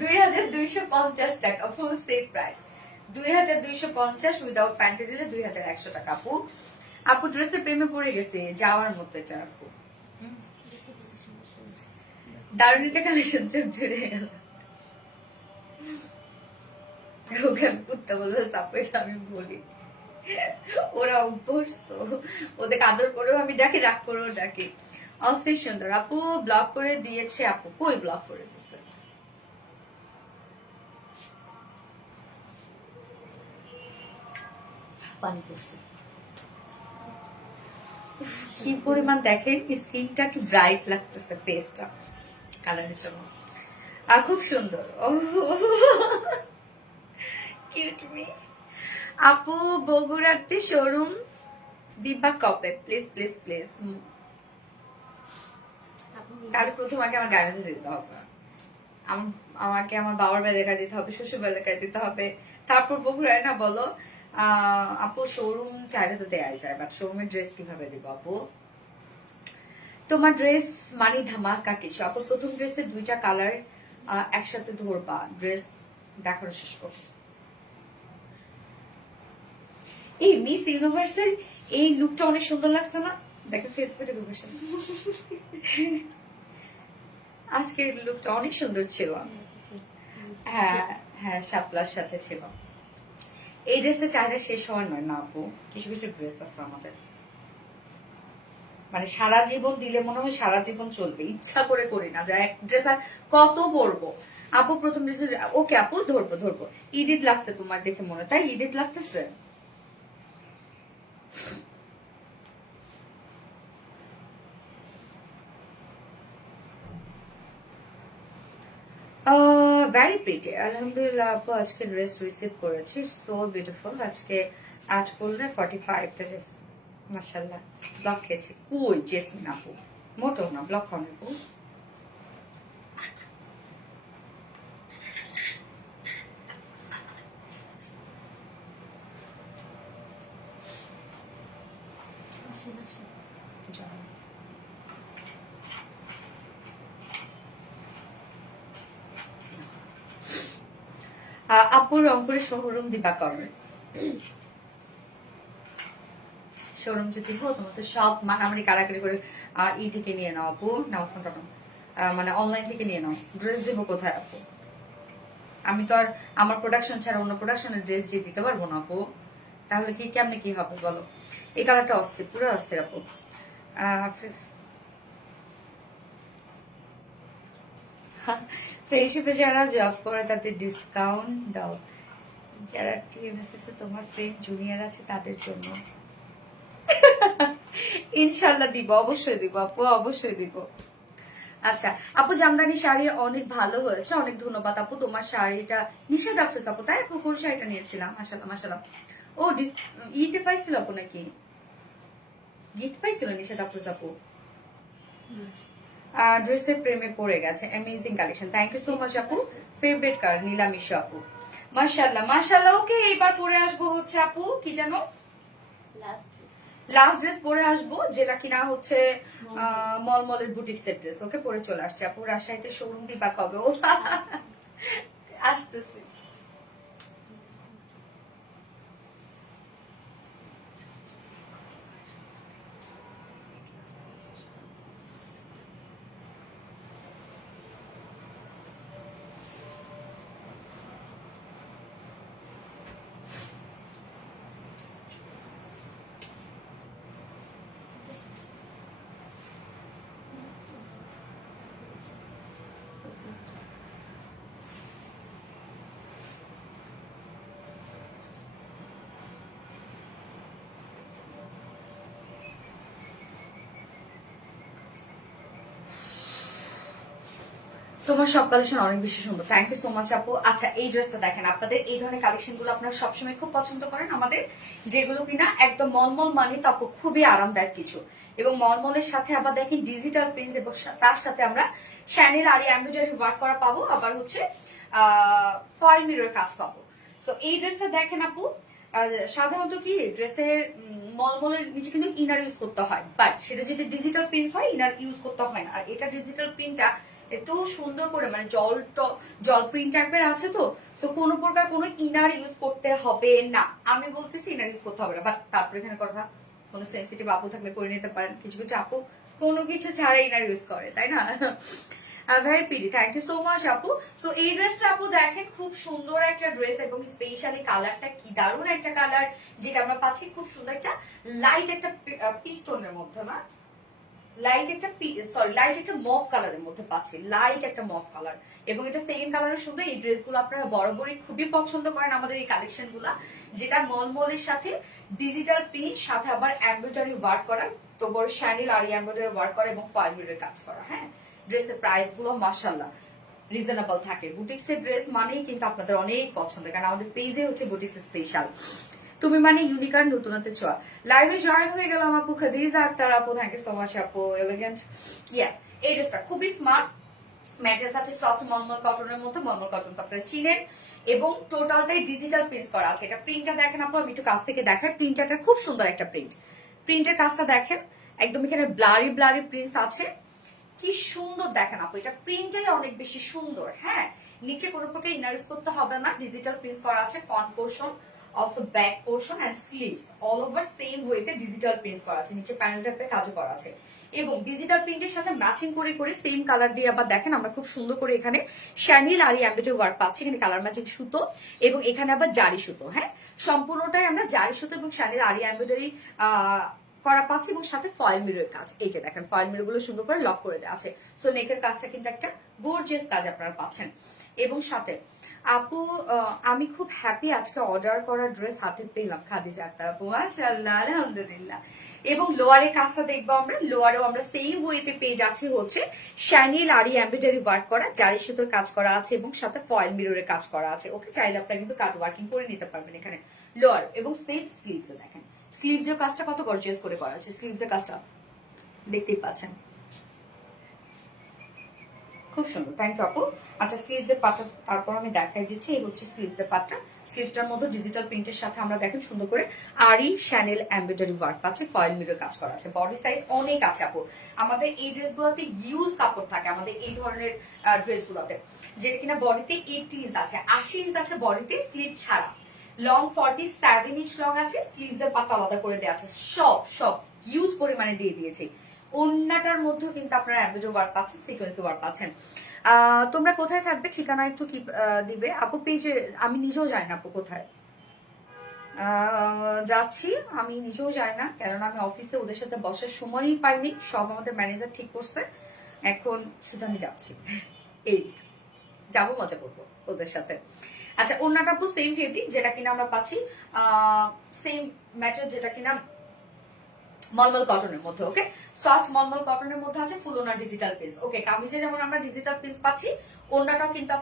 2250 টাকা ফুল সেট প্রাইস। 2250 উইদাউট প্যান্টে দিলে 2100 টাকা। আপু আপু ড্রেসের প্রেমে পড়ে গেছে, যাওয়ার মতো এটা আপু। দারুণ একটা কালেকশন, চোখ জুড়ে গেল। ওকে আমি কুত্তা বলবো, সাপোর্ট আমি বলি, ওরা অভ্যস্ত, ওদের আদর করেও আমি ডাকি, রাগ করেও ডাকি। অস্থির সুন্দর। আপু ব্লক করে দিয়েছে, আপু কই ব্লক করে দিচ্ছে? পানি পড়ছে, কি পরিমাণ দেখেন স্কিনটা কি ব্রাইট লাগতেছে, ফেসটা কালারের জন্য। আর খুব সুন্দর। Cute me. আপু বগুড়াতে শোরুম দিবা কবে? Please please please. তাহলে প্রথম আগে আমার গায়ে দিতে হবে, আমাকে আমার বাবার বেলাকায় দিতে হবে, শ্বশুর বেলাকায় দিতে হবে, তারপর বগুড়ায় না বলো। আপু শোরুম চাইলে তো দেয়াই যায়, বাট শোরুমের ড্রেস কিভাবে দিব আপু? তোমার ড্রেস মানে ধামাকা কিছু আপু। প্রথম ড্রেসের দুইটা কালার একসাথে ধরবা, ড্রেস দেখানো শেষ করো। এই মিস ইউনিভার্সের এই লুকটা অনেক সুন্দর লাগছে না? দেখো ফেসবুকে বসে, আজকের লুকটা অনেক সুন্দর ছিল। হ্যাঁ হ্যাঁ শাপলার সাথে ছিল। এই ড্রেসটা চাহিদা শেষ হওয়ার নয় না আপু, কিছু কিছু ড্রেস আছে আমাদের মানে সারা জীবন দিলে মনে হয় সারা জীবন চলবে, ইচ্ছা করে করি না যে এক ড্রেস আর কত পরবো। আপু প্রথম ড্রেস, ওকে আপু ধরবো ধরবো। ঈদ লাগছে তোমার দেখে মনে, তাই ঈদ লাগতেছে। ভেরি প্রিটি আলহামদুলিল্লাহ আপু, আজকে ড্রেস রিসিভ করেছি, সো বিউটিফুল। আজকে 8 করলে 45 ড্রেস, মাশাআল্লাহ। ব্লক খেয়েছি কই জেসমিন আপু, মোটো না ব্লক খাও আপু। আপুর রংপুরে শোরুম দিবা কবে? শোরুম যদি হো তোমার তো সব মানামারি কারাকারি করে ই থেকে নিয়ে নাও আপু, নাও ফোনটা নাও, মানে অনলাইন থেকে নিয়ে নাও। ড্রেস দেবো কোথায় আপু? আমি তো আর আমার প্রোডাকশন ছাড়া অন্য প্রোডাকশনের ড্রেস দিয়ে দিতে পারবো না আপু, তাহলে কি কেমনে কি হবে বলো? এই কালারটা অস্থির, পুরো অস্থির আপু। ফ্রেন্ডশিপে যারা জব করে তাদের ডিসকাউন্ট দাও, যারা টিএমএসএস এ তোমার ফ্রেন্ড জুনিয়র আছে তাদের জন্য। ইনশাল্লাহ দিব, অবশ্যই দিব আপু, অবশ্যই দিব। আচ্ছা আপু জামদানি শাড়ি অনেক ভালো হয়েছে, অনেক ধন্যবাদ আপু। তোমার শাড়িটা নিশাদ আফরোজ আপু, তাই আপু কোন শাড়িটা নিয়েছিলাম? মাশাআল্লাহ মাশাআল্লাহ। ও ইতে পাইছিল আপু নাকি গিফট পাইছিল নিশাদ আফরোজ আপু? ড্রেসের প্রেমে পড়ে গেছে, amazing collection, thank you so much আপু। ফেভারিট কালার নীলামিশা আপু, মাশাআল্লাহ মাশাআল্লাহ। ওকে এবার পরে আসবো হচ্ছে আপু কি জানো, লাস্ট ড্রেস পরে আসবো, যেটা কিনা হচ্ছে মলমলের বুটিক্সের ড্রেস। ওকে পরে চলে আসছে আপু। রাজশাহীতে শোরুম দিবা কবে? ও আসতেছে। তোমার সব কালেকশন অনেক বেশি সুন্দর, থ্যাংক ইউ সো মাচ আপু। আচ্ছা এই ড্রেসটা দেখেন, আপনাদের এই ধরনের কালেকশন গুলো আপনারা সবসময় খুব পছন্দ করেন আমাদের, যেগুলো কিনা একদম মলমল মানে তো আপু খুবই আরামদায়ক কিছু, এবং মলমলের সাথে আবার দেখেন ডিজিটাল প্রিন্ট, এবং তার সাথে আমরা শ্যানেল আর এমব্রয়ডারি ওয়ার্ক করা পাবো, আবার হচ্ছে ফয়েল মিরর কাজ পাবো। তো এই ড্রেসটা দেখেন আপু, সাধারণত কি ড্রেসের মলমলের নিচে কিন্তু ইনার ইউজ করতে হয়, বাট সেটা যদি ডিজিটাল প্রিন্ট হয় ইনার ইউজ করতে হয় না। আর এটা ডিজিটাল প্রিন্টটা এত সুন্দর করে মানে জল প্রিন্ট টাইপের আছে, তো কোনো প্রকার কোনো ইনার ইউজ করতে হবে না। আমি বলতেছি ইনার ইউজ করতে হবে না, বাট তারপরে এখানে কথা, কোনো সেন্সিটিভ আপু থাকলে করে নিতে পারেন। কিছু কিছু আপু কোনো কিছু ছাড়া ইনার ইউজ করে, তাই না? Very pretty, thank you so much আপু। তো এই ড্রেসটা আপু দেখেন খুব সুন্দর একটা ড্রেস, এবং স্পেশালি কালারটা কি দারুণ একটা কালার, যেটা আমরা পাচ্ছি খুব সুন্দর একটা লাইট একটা পিস্টনের মধ্যে, না লাইট একটা মফ কালারের মধ্যে পাচ্ছি, লাইট একটা মফ কালার, এবং এটা সেকেন্ড কালারের সুন্দর। এই ড্রেসগুলো আপনারা বরাবরই খুবই পছন্দ করেন আমাদের এই কালেকশন গুলা, যেটা মলমলের সাথে ডিজিটাল প্রিন্ট সাথে আবার এমব্রয়ডারি ওয়ার্ক করা, তো বড় শ্যানেল আর এমব্রয়ডারি ওয়ার্ক করা এবং ফয়েল মিররের কাজ করা। হ্যাঁ ড্রেসের প্রাইস গুলো মাশাআল্লাহ রিজনেবল থাকে। বুটিক্সের ড্রেস মানেই কিন্তু আপনাদের অনেক পছন্দ, কারণ আমাদের পেজে হচ্ছে বুটিক্স স্পেশাল। তুমি মানে ইউনিক আর নতুনত্বের ছোঁয়া। লাইভে জয়েন হয়ে গেলাম আপু খাদিজা আক্তার আপু, থ্যাংক ইউ সো মাচ আপু, এলিগেন্ট। ইয়েস এই ড্রেসটা খুবই স্মার্ট, ম্যাটেরিয়ালস আছে সফট মলমল কটনের মধ্যে, মলমল কটন তো আপনারা চিনেন, এবং টোটালটাই ডিজিটাল প্রিন্ট করা আছে। এটা প্রিন্টটা দেখেন আপু, আমি একটু কাছ থেকে দেখাই। প্রিন্টটা খুব সুন্দর একটা প্রিন্ট, প্রিন্টের কাজটা দেখেন, একদম এখানে ব্লারি ব্লারি প্রিন্টস আছে, কি সুন্দর দেখেন আপু, এটা প্রিন্টটাই অনেক বেশি সুন্দর। হ্যাঁ নিচে কোনো প্রকার ইনার ইউজ করতে হবে না, ডিজিটাল প্রিন্ট করা আছে, front portion also back portion and sleeves all over same ওয়েতে ডিজিটাল প্রিন্ট করা আছে, নিচে প্যানেল টাইপের কাজও করা আছে এবং ডিজিটাল প্রিন্টের সাথে ম্যাচিং করে করে সেম কালার দিয়ে আবার দেখেন আমরা খুব সুন্দর করে এখানে শ্যানিল আর এমব্রয়ডারি ওয়ার্ক পাচ্ছি, এখানে কালার ম্যাচিং সুতো এবং এখানে আবার জারি সুতো। হ্যাঁ, সম্পূর্ণটাই আমরা জারি সুতো এবং শ্যানিল আর এমব্রয়ডারি করা পাচ্ছি এবং সাথে ফয়েল মিররের কাজ। এই যে দেখেন ফয়েল মিরর গুলো সুন্দর করে লক করে দেওয়া আছে। সো নেকের কাজটা কিন্তু একটা গর্জিয়াস কাজ আপনারা পাচ্ছেন। এবং সাথে আপু আমি খুব হ্যাপি আজকে অর্ডার করা ড্রেস হাতে পেলাম খাদিজা আক্তার আপু, মাশাআল্লাহ আলহামদুলিল্লাহ। এবং লোয়ারের কাজটা দেখবো আমরা, লোয়ারেও আমরা সেম ওয়েতে পেয়ে যাচ্ছি হচ্ছে শ্যানিল আরি এমব্রয়ডারি ওয়ার্ক করা, জারি সুতোর কাজ করা আছে এবং সাথে ফয়েল মিররের কাজ করা আছে। ওকে, চাইলে আপনারা কিন্তু কাট ওয়ার্কিং করে নিতে পারবেন এখানে লোয়ার। এবং সেম স্লিভস দেখেন, স্লিভসের কাজটা কত গর্জিয়াস করে করা আছে, স্লিভসের কাজটা দেখতেই পাচ্ছেন খুব সুন্দর। থ্যাংক ইউ আপু। আচ্ছা, স্লিভসের পাটটা তারপর আমি দেখাই দিচ্ছি। এই হচ্ছে স্লিভসের পাটটা, স্লিভসটার মধ্যে ডিজিটাল প্রিন্টের সাথে আমরা দেখেন সুন্দর করে আরি শ্যানেল এমব্রয়ডারি ওয়ার্ক পাচ্ছে, ফয়েল মিরর কাজ করা আছে। বডি সাইজ অনেক আছে আপু, আমাদের এই ড্রেসগুলোতে ইউজ কাপড় থাকে আমাদের এই ধরনের ড্রেসগুলোতে, যেটা কিনা বডিতে 80 ইঞ্চ আছে, 80 ইঞ্চ আছে বডিতে স্লিভ ছাড়া, লং 47 ইঞ্চ লং আছে, স্লিভসের পাটটা আলাদা করে দেওয়া আছে, সব সব ইউজ পরিমাণে দিয়ে দিয়েছি। ওন্নাটার মধ্যেও কিন্তু আপনারা এমব্রয়ডারি ওয়ার্ক পাচ্ছেন, সিকোয়েন্স ওয়ার্ক পাচ্ছেন। তোমরা কোথায় থাকবে ঠিকানা একটু কি দিবে আপু? পেজে আমি নিজেও জানি না আপু কোথায় যাচ্ছি, আমি নিজেও জানি না, কেননা আমি অফিসে ওদের সাথে বসার সময়ই পাইনি, সব আমাদের ম্যানেজার ঠিক করছে, এখন শুধু আমি যাচ্ছি, এই যাবো, মজা করবো ওদের সাথে। আচ্ছা, ওন্নাটা আপু সেম ফেব্রিক যেটা কিনা আমরা পাচ্ছি, সেম ম্যাটেরিয়াল যেটা কিনা মলমল কটনের মধ্যে। ওকে, সফট মলমল কটনের মধ্যে আছে, ফুল ওনার ডিজিটাল পিস। ওকে, কামিজে যেমন আমরা ডিজিটাল পিস পাচ্ছি, ওনাটাও কিন্তু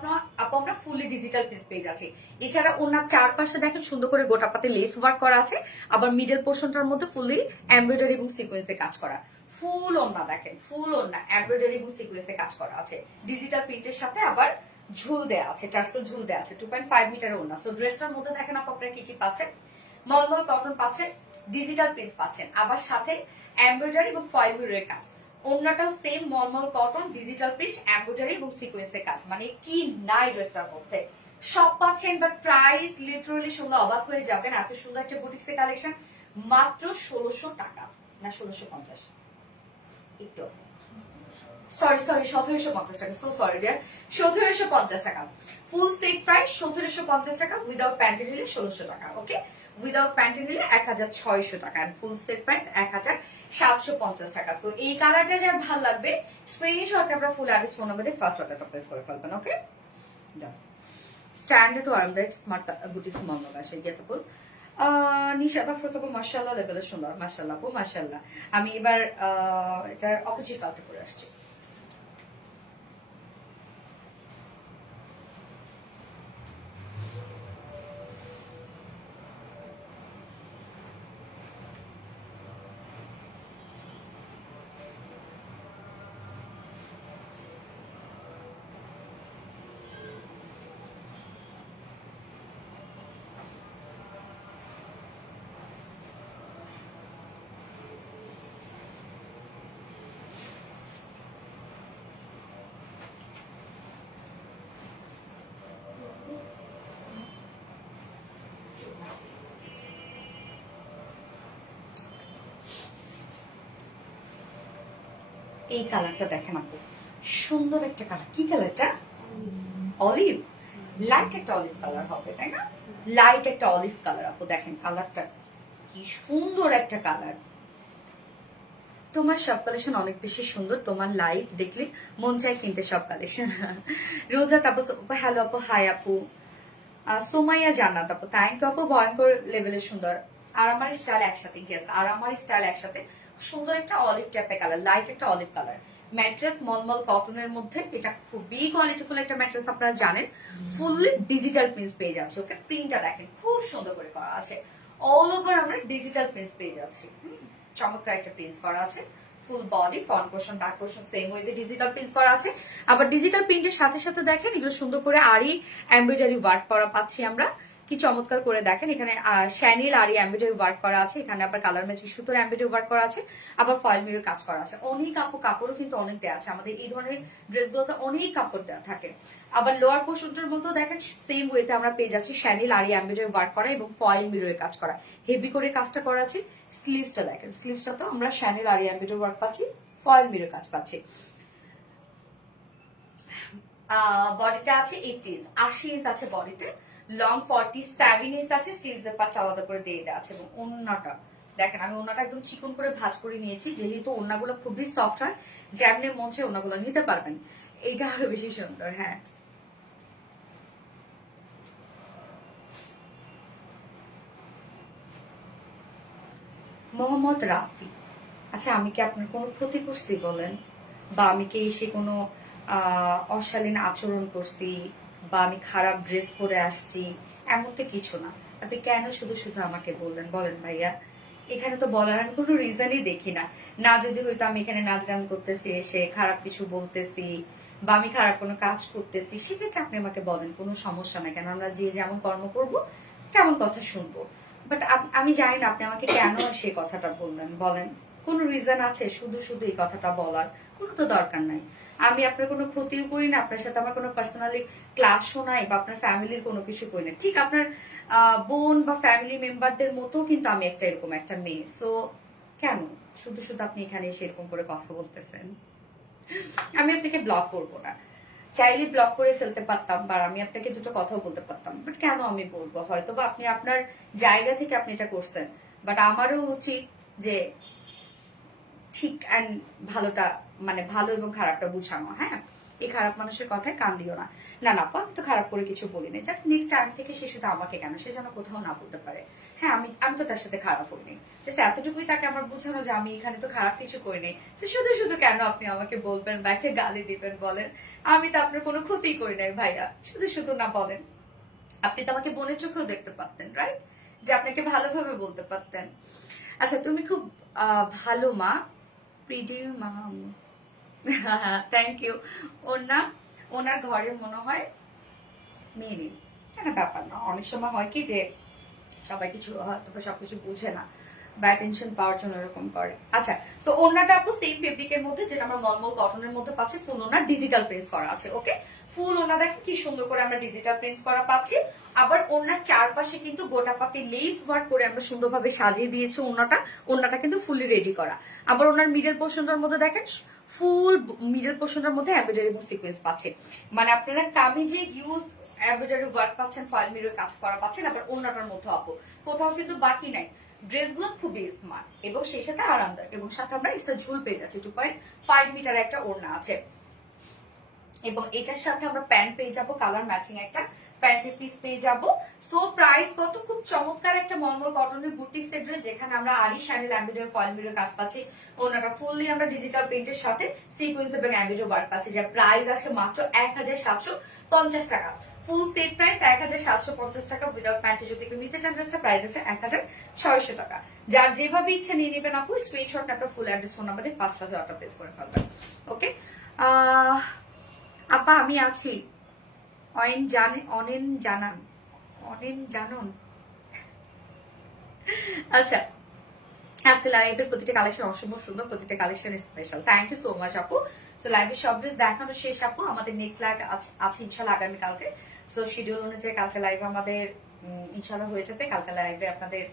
আমরা ফুলি ডিজিটাল পিস পেয়ে যাচ্ছি। এছাড়া ওনার চারপাশে দেখেন সুন্দর করে গোটা পাতে লেস ওয়ার্ক করা আছে, আবার মিডল পোর্শনটার মধ্যে ফুলি এমব্রয়ডারি এবং সিকোয়েন্সে কাজ করা, ফুল ওন্না দেখেন, ফুল ওন্না এমব্রয়ডারি এবং সিকোয়েন্সে কাজ করা আছে, ডিজিটাল প্রিন্টের সাথে আবার ঝুল দেওয়া আছে, টার্সেল ঝুল দেওয়া আছে, 2.5 মিটারের ওন্না। সো ড্রেসটার মধ্যে দেখেন আপনারা কি কি পাচ্ছেন, মলমল কটন পাচ্ছেন, ডিজিটাল প্রিন্ট পাচ্ছেন, আবার সাথে এমব্রয়ডারি এবং ফয়েল মিররের কাজ। ওন্নাটাও same mulmul cotton, digital print, embroidery এবং সিকোয়েন্সের কাজ। মানে কি নাই ড্রেসটার মধ্যে, সব পাচ্ছেন, বাট প্রাইস লিটারালি শুনলে অবাক হয়ে যাবেন। এত সুন্দর একটা বুটিক্সের কালেকশন মাত্র 1600 টাকা, না 1650, একটু সরি 1750 টাকা, সো সরি ডিয়ার, 1750 টাকা ফুল সেট প্রাইস, 1750 টাকা, উইদাউট প্যান্টি নিলে 1600 টাকা। ওকে, উইদাউট প্যান্টি নিলে 1600 টাকা, এন্ড ফুল সেট প্রাইস 1750 টাকা। তো এই কালারটা যার ভালো লাগবে স্ক্রিনশট আমরা ফুল অ্যাড্রেস ফোন নাম্বার দিয়ে ফার্স্ট অর্ডারটা প্লেস করে ফেলবেন। ওকে, যাও স্ট্যান্ডার্ড টু আরামদায়ক স্মার্ট বুটিক্স মলমল আসে। ইয়েস আপু, নিশাত আফরোজ আপু মাশাআল্লাহ, লেভেলের সুন্দর, মাশাআল্লাহ আপু মাশাআল্লাহ। আমি এবার এটার অপোজিট কালারটা করে আসছি। এই কালারটা দেখেন আপু, সুন্দর একটা কালার। কি কালারটা? অলিভ, লাইট একটা অলিভ কালার হবে, তাই না? লাইট একটা অলিভ কালার আপু, দেখেন কালারটা কি সুন্দর একটা কালার। তোমার সব কালেকশন অনেক বেশি সুন্দর, তোমার লাইভ দেখলে মন চাই কিনতে সব কালেকশন। রোজা তাপস, হ্যালো আপু, হাই আপু। সোমাইয়া জান্নাত আপু, থ্যাংক ইউ আপু, ভয়ঙ্কর লেভেলের সুন্দর। আর আমার স্টাইল একসাথে, গেস আর আমার স্টাইল একসাথে, সুন্দর একটা অলিভ টাইপের কালার, লাইট একটা অলিভ কালার। ম্যাট্রেস মলমল কটনের মধ্যে, এটা খুবই কোয়ালিটিফুল একটা ম্যাট্রেস, আপনারা জানেন। ফুললি ডিজিটাল প্রিন্ট পেয়ে যাচ্ছে। ওকে, প্রিন্টটা দেখেন খুব সুন্দর করে করা আছে, অল ওভার আমরা ডিজিটাল প্রিন্ট পেয়ে যাচ্ছি। চমৎকার একটা প্রিন্ট করা আছে, full body, front portion, back portion same ওয়েতে ডিজিটাল প্রিন্ট করা আছে। আবার ডিজিটাল প্রিন্টের সাথে সাথে দেখেন এগুলো সুন্দর করে আরি এমব্রয়ডারি ওয়ার্ক করা পাচ্ছি আমরা, কি চমৎকার করে দেখেন, এখানে শ্যানিল আর এমব্রয়ডারি ওয়ার্ক করা আছে, এখানে আবার কালার ম্যাচিং সুতোর এমব্রয়ডারি ওয়ার্ক করা আছে, আবার ফয়েল মিরর কাজ করা আছে। অনেক কাপড়ও কিন্তু অনেক দেওয়া আছে, আমাদের এই ধরনের ড্রেসগুলোতে অনেক কাপড় দেওয়া থাকে। আবার লোয়ার পোর্শনটার মধ্যেও দেখেন সেম ওয়েতে আমরা পেয়ে যাচ্ছি শ্যানিল আর এমব্রয়ডারি ওয়ার্ক করা এবং ফয়েল মিররের কাজ করা, হেভি করে কাজটা করা আছে। স্লিভসটা দেখেন, স্লিভসটা তো আমরা শ্যানিল আর এমব্রয়ডারি ওয়ার্ক পাচ্ছি, ফয়েল মিরর কাজ পাচ্ছি। বডিতে আছে 80 ইঞ্চ আছে বডিতে, লং 47 ইঞ্চ আছে, স্লিভস এর পার্ট আলাদা করে দিয়ে দেওয়া আছে। এবং ওন্নাটা দেখেন, আমি ওন্নাটা একদম চিকন করে ভাঁজ করে নিয়েছি, যেহেতু ওন্নাগুলো খুবই সফট হয়, যেমনি মন চায় ওন্নাগুলো নিতে পারবেন। এইটা আরো বেশি সুন্দর। হ্যাঁ, মোহাম্মদ রাফি। আচ্ছা, আমি কি আপনার কোনো ক্ষতি করছি বলেন? বা আমি কি এসে কোনো অশালীন আচরণ করছি, বা আমি খারাপ ড্রেস পরে আসছি? এমন তো কিছু না। আপনি কেন শুধু শুধু আমাকে বললেন বলেন ভাইয়া? এখানে তো বলার আমি কোনো রিজনই দেখি না। না যদি হয়তো আমি এখানে নাচ গান করতেছি, এসে খারাপ কিছু বলতেছি, বা আমি খারাপ কোনো কাজ করতেছি, সেক্ষেত্রে আপনি আমাকে বলেন, কোনো সমস্যা নাই। কেন আমরা যে যেমন কর্ম করব তেমন কথা শুনবো। বাট আমি জানি না আপনি আমাকে কেন সেই কথাটা বললেন বলেন? কোনো রিজন আছে শুধু শুধু এই কথাটা বলার? কোনো তো দরকার নাই। আমি আপনার কোনো ক্ষতিও করি না, আপনার সাথে আমার কোনো পার্সোনালি ক্লাসও নাই, বা আপনার ফ্যামিলির কোনো কিছু করি না। ঠিক আপনার বোন বা ফ্যামিলি মেম্বারদের মতো কিন্তু আমি একটা এরকম একটা মেয়ে। সো কেন শুধু শুধু আপনি এখানে এসে এরকম করে কথা বলতেছেন? আমি আপনাকে ব্লক করবো না, চাইলে ব্লক করে ফেলতে পারতাম, বা আমি আপনাকে দুটো কথাও বলতে পারতাম, বাট কেন আমি বলবো? হয়তো বা আপনি আপনার জায়গা থেকে আপনি এটা করছেন, বাট আমারও উচিত যে ঠিক অ্যান্ড ভালোটা, মানে ভালো এবং খারাপটা বুঝানো। হ্যাঁ, এই খারাপ মানুষের কথায় কান দিও না। না না আপু, আমি তো খারাপ করে কিছু বলি না, যাতে নেক্সট টাইম থেকে সে শুধু আমাকে কেন, সে যেন কোথাও না বলতে পারে। হ্যাঁ, আমি তো তার সাথে খারাপ হইনি, জাস্ট এতটুকুই তাকে আমার বুঝানো যে আমি এখানে তো খারাপ কিছু করিনি। সে শুধু শুধু কেন আপনি আমাকে বলবেন বা একটা গালি দিবেন বলেন? আমি তো আপনার কোনো ক্ষতি করি নাই ভাইয়া, শুধু শুধু না বলেন। আপনি তো আমাকে বোনের চোখেও দেখতে পারতেন, রাইট? যে আপনাকে ভালোভাবে বলতে পারতেন। আচ্ছা, তুমি খুব ভালো মা, প্রিটি মা। Thank you. ওর না, ওনার ঘরে মনে হয় মেয়ে নেই। কেন ব্যাপার না, অনেক সময় হয় কি যে সবাই কিছু হয়তো সবকিছু বুঝে না, বা অ্যাটেনশন পাওয়ার জন্য এরকম করে। আচ্ছা, তো ওনাটা আপু সেম ফেব্রিকের মধ্যে, যেটা আমরা মলমল কটনের মধ্যে পাচ্ছি, ফুল ওনা ডিজিটাল প্রিন্ট করা আছে। ওকে, ফুল ওনা দেখেন কি সুন্দর করে আমরা ডিজিটাল প্রিন্ট করা পাচ্ছি। আবার ওনার চারপাশে কিন্তু গোটা পাতি লেস ওয়ার্ক করে আমরা সুন্দরভাবে সাজিয়ে দিয়েছি ওনাটা। ওনাটা কিন্তু ফুলি রেডি করা। আবার ওনার মিডল পোর্শনটার মধ্যে দেখেন, ফুল মিডল পোর্শনটার মধ্যে এমব্রয়ডারি এবং সিকোয়েন্স পাচ্ছে। মানে আপনারা কামিজে ইউজ এমব্রয়ডারি ওয়ার্ক পাচ্ছেন, ফয়েল মিরর কাজ করা পাচ্ছেন। আবার ওনাটার মধ্যে আপু কোথাও কিন্তু বাকি নাই। ড্রেসগুলো খুবই স্মার্ট এবং সেই সাথে আরামদায়ক, এবং সাথে আমরা এক্সট্রা ঝুল পেয়ে যাচ্ছি। 2.5 মিটার একটা ওড়না আছে, এবং এটার সাথে আমরা প্যান্ট পেয়ে যাবো, কালার ম্যাচিং একটা প্যান্টের পিস পেয়ে যাবো। সো প্রাইস কত? খুব চমৎকার একটা মলমল কটনের বুটিক সেট ড্রেস, যেখানে আমরা আরি শ্যানেল এমব্রয়ডারি ফয়েল মিরর কাজ পাচ্ছি। ওনাটা ফুললি আমরা ডিজিটাল প্রিন্টের সাথে সিকোয়েন্স এবং এমব্রয়ডারি ওয়ার্ক পাচ্ছি, যার প্রাইস আছে মাত্র 1750 টাকা। ফুল সেট প্রাইস 1750 টাকা। উইদাউট প্যান্টে যদি কেউ নিতে চান, ড্রেসটা প্রাইস আছে 1600 টাকা। যার যেভাবে ইচ্ছে নিয়ে নেবেন আপু, স্ক্রিনশট আপনার ফুল অ্যাড্রেস ফোন নাম্বার দিয়ে ফার্স্ট ক্লাসে অর্ডার প্লেস করে ফেলবেন। ওকে আপা, আমি আছি। অনেন জানান। আচ্ছা, আজকে লাইভের প্রতিটা কালেকশন অসম্ভব সুন্দর, প্রতিটা collection special. Thank you so much আপু। সো লাইভের সব ড্রেস দেখানো শেষ আপু, আমাদের নেক্সট লাইভ আছে ইনশাল্লাহ আগামী কালকে। সো শিডিউল অনুযায়ী কালকে লাইভ আমাদের ইনশাল্লাহ হয়ে যাবে। কালকে লাইভে আপনাদের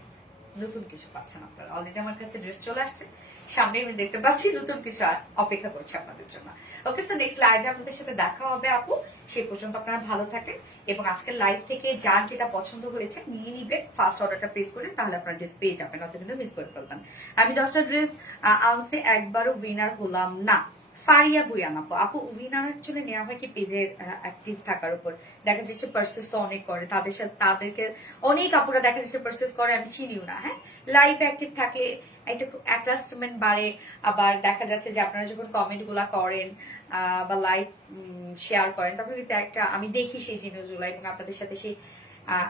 নতুন কিছু পাচ্ছেন আপনারা। অলরেডি আমার কাছে ড্রেস চলে আসছে, সামনে আমি দেখতে পাচ্ছি নতুন কিছু অপেক্ষা করছে আপনাদের জন্য। ওকে, সো নেক্সট লাইভে আপনাদের সাথে দেখা হবে আপু। সেই পর্যন্ত আপনারা ভালো থাকেন, এবং আজকের লাইভ থেকে যার যেটা পছন্দ হয়েছে নিয়ে নিবেন, ফার্স্ট অর্ডারটা প্লেস করেন, তাহলে আপনারা ড্রেস পেয়ে যাবেন, অত কিন্তু মিস করে ফেলবেন। আমি 10টা ড্রেস আনছি, একবারও উইনার হলাম না। ফারিয়া বুয়ান আপু, আপু উইনার অ্যাকচুয়ালি নেওয়া হয় কি পেজের অ্যাক্টিভ থাকার উপর। দেখা যাচ্ছে পার্সেস তো অনেক করে, তাদের সাথে তাদেরকে অনেক আপুরা দেখা যাচ্ছে পার্সেস করে, আমি চিনিও না। হ্যাঁ, লাইভ অ্যাক্টিভ থাকলে একটা অ্যাটাচমেন্ট বাড়ে। আবার দেখা যাচ্ছে যে আপনারা যখন কমেন্ট গুলা করেন বা লাইক শেয়ার করেন, তখন কিন্তু একটা আমি দেখি সেই জিনিসগুলো, এবং আপনাদের সাথে সেই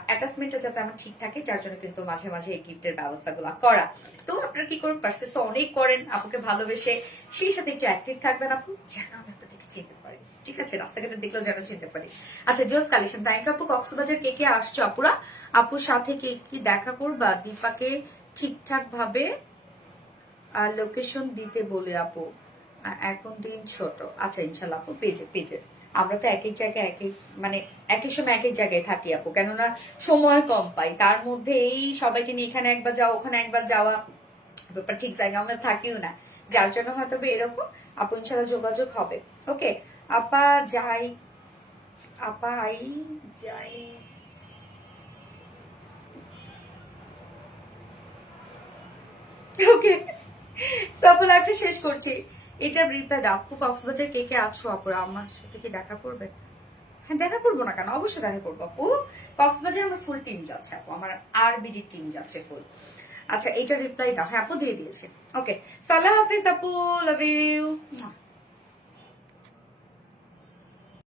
অ্যাটাচমেন্টটা যাতে আমার ঠিক থাকে, যার জন্য কিন্তু মাঝে মাঝে এই গিফটের ব্যবস্থাগুলো করা। তো আপনারা কি করুন, পার্সেস তো অনেক করেন, আপুকে ভালোবেসে সেই সাথে একটু অ্যাক্টিভ থাকবেন আপু, যেন আমি আপনাদেরকে চিনতে পারি। ঠিক আছে, রাস্তাঘাটে দেখলেও যেন চিনতে পারি। আচ্ছা, জোস কালেকশন। থ্যাংক আপু। কক্সবাজার কে কে আসছো আপুরা? আপুর সাথে কে কি দেখা করবা? দীপাকে ঠিকঠাক ভাবে লোকেশন দিতে বলে আপু, এখন দিন ছোট। আচ্ছা ইনশাল্লাহ আপু, পেজে পেজে আমরা তো এক এক জায়গায় এক এক মানে এক এক সময় এক এক জায়গায় থাকি আপু, কেননা সময় কম পাই, তার মধ্যে এই সবাইকে নিয়ে এখানে একবার যাওয়া ওখানে একবার যাওয়া, ব্যাপার ঠিক জায়গা আমরা থাকিও না, যার জন্য হয়তো এরকম। আপু ইনশাল্লাহ যোগাযোগ হবে। ওকে আপা যাই, আপা আই যাই। ওকে সফল লাইফটা শেষ করছি। এটা রিপ্লাই দাও। আপু কক্সবাজার কে কে আছো আপুরা, আমার সাথে কি দেখা করবে? হ্যাঁ দেখা করবো না কেন, অবশ্যই দেখা করবো আপু। কক্সবাজার আমার ফুল টিম যাচ্ছে আপু, আমার আরবিডি টিম যাচ্ছে ফুল। আচ্ছা এটা রিপ্লাই দাও। হ্যাঁ আপু দিয়ে দিয়েছে। ওকে, সাল্লাহ হাফিজ আপু, লাভ ইউ।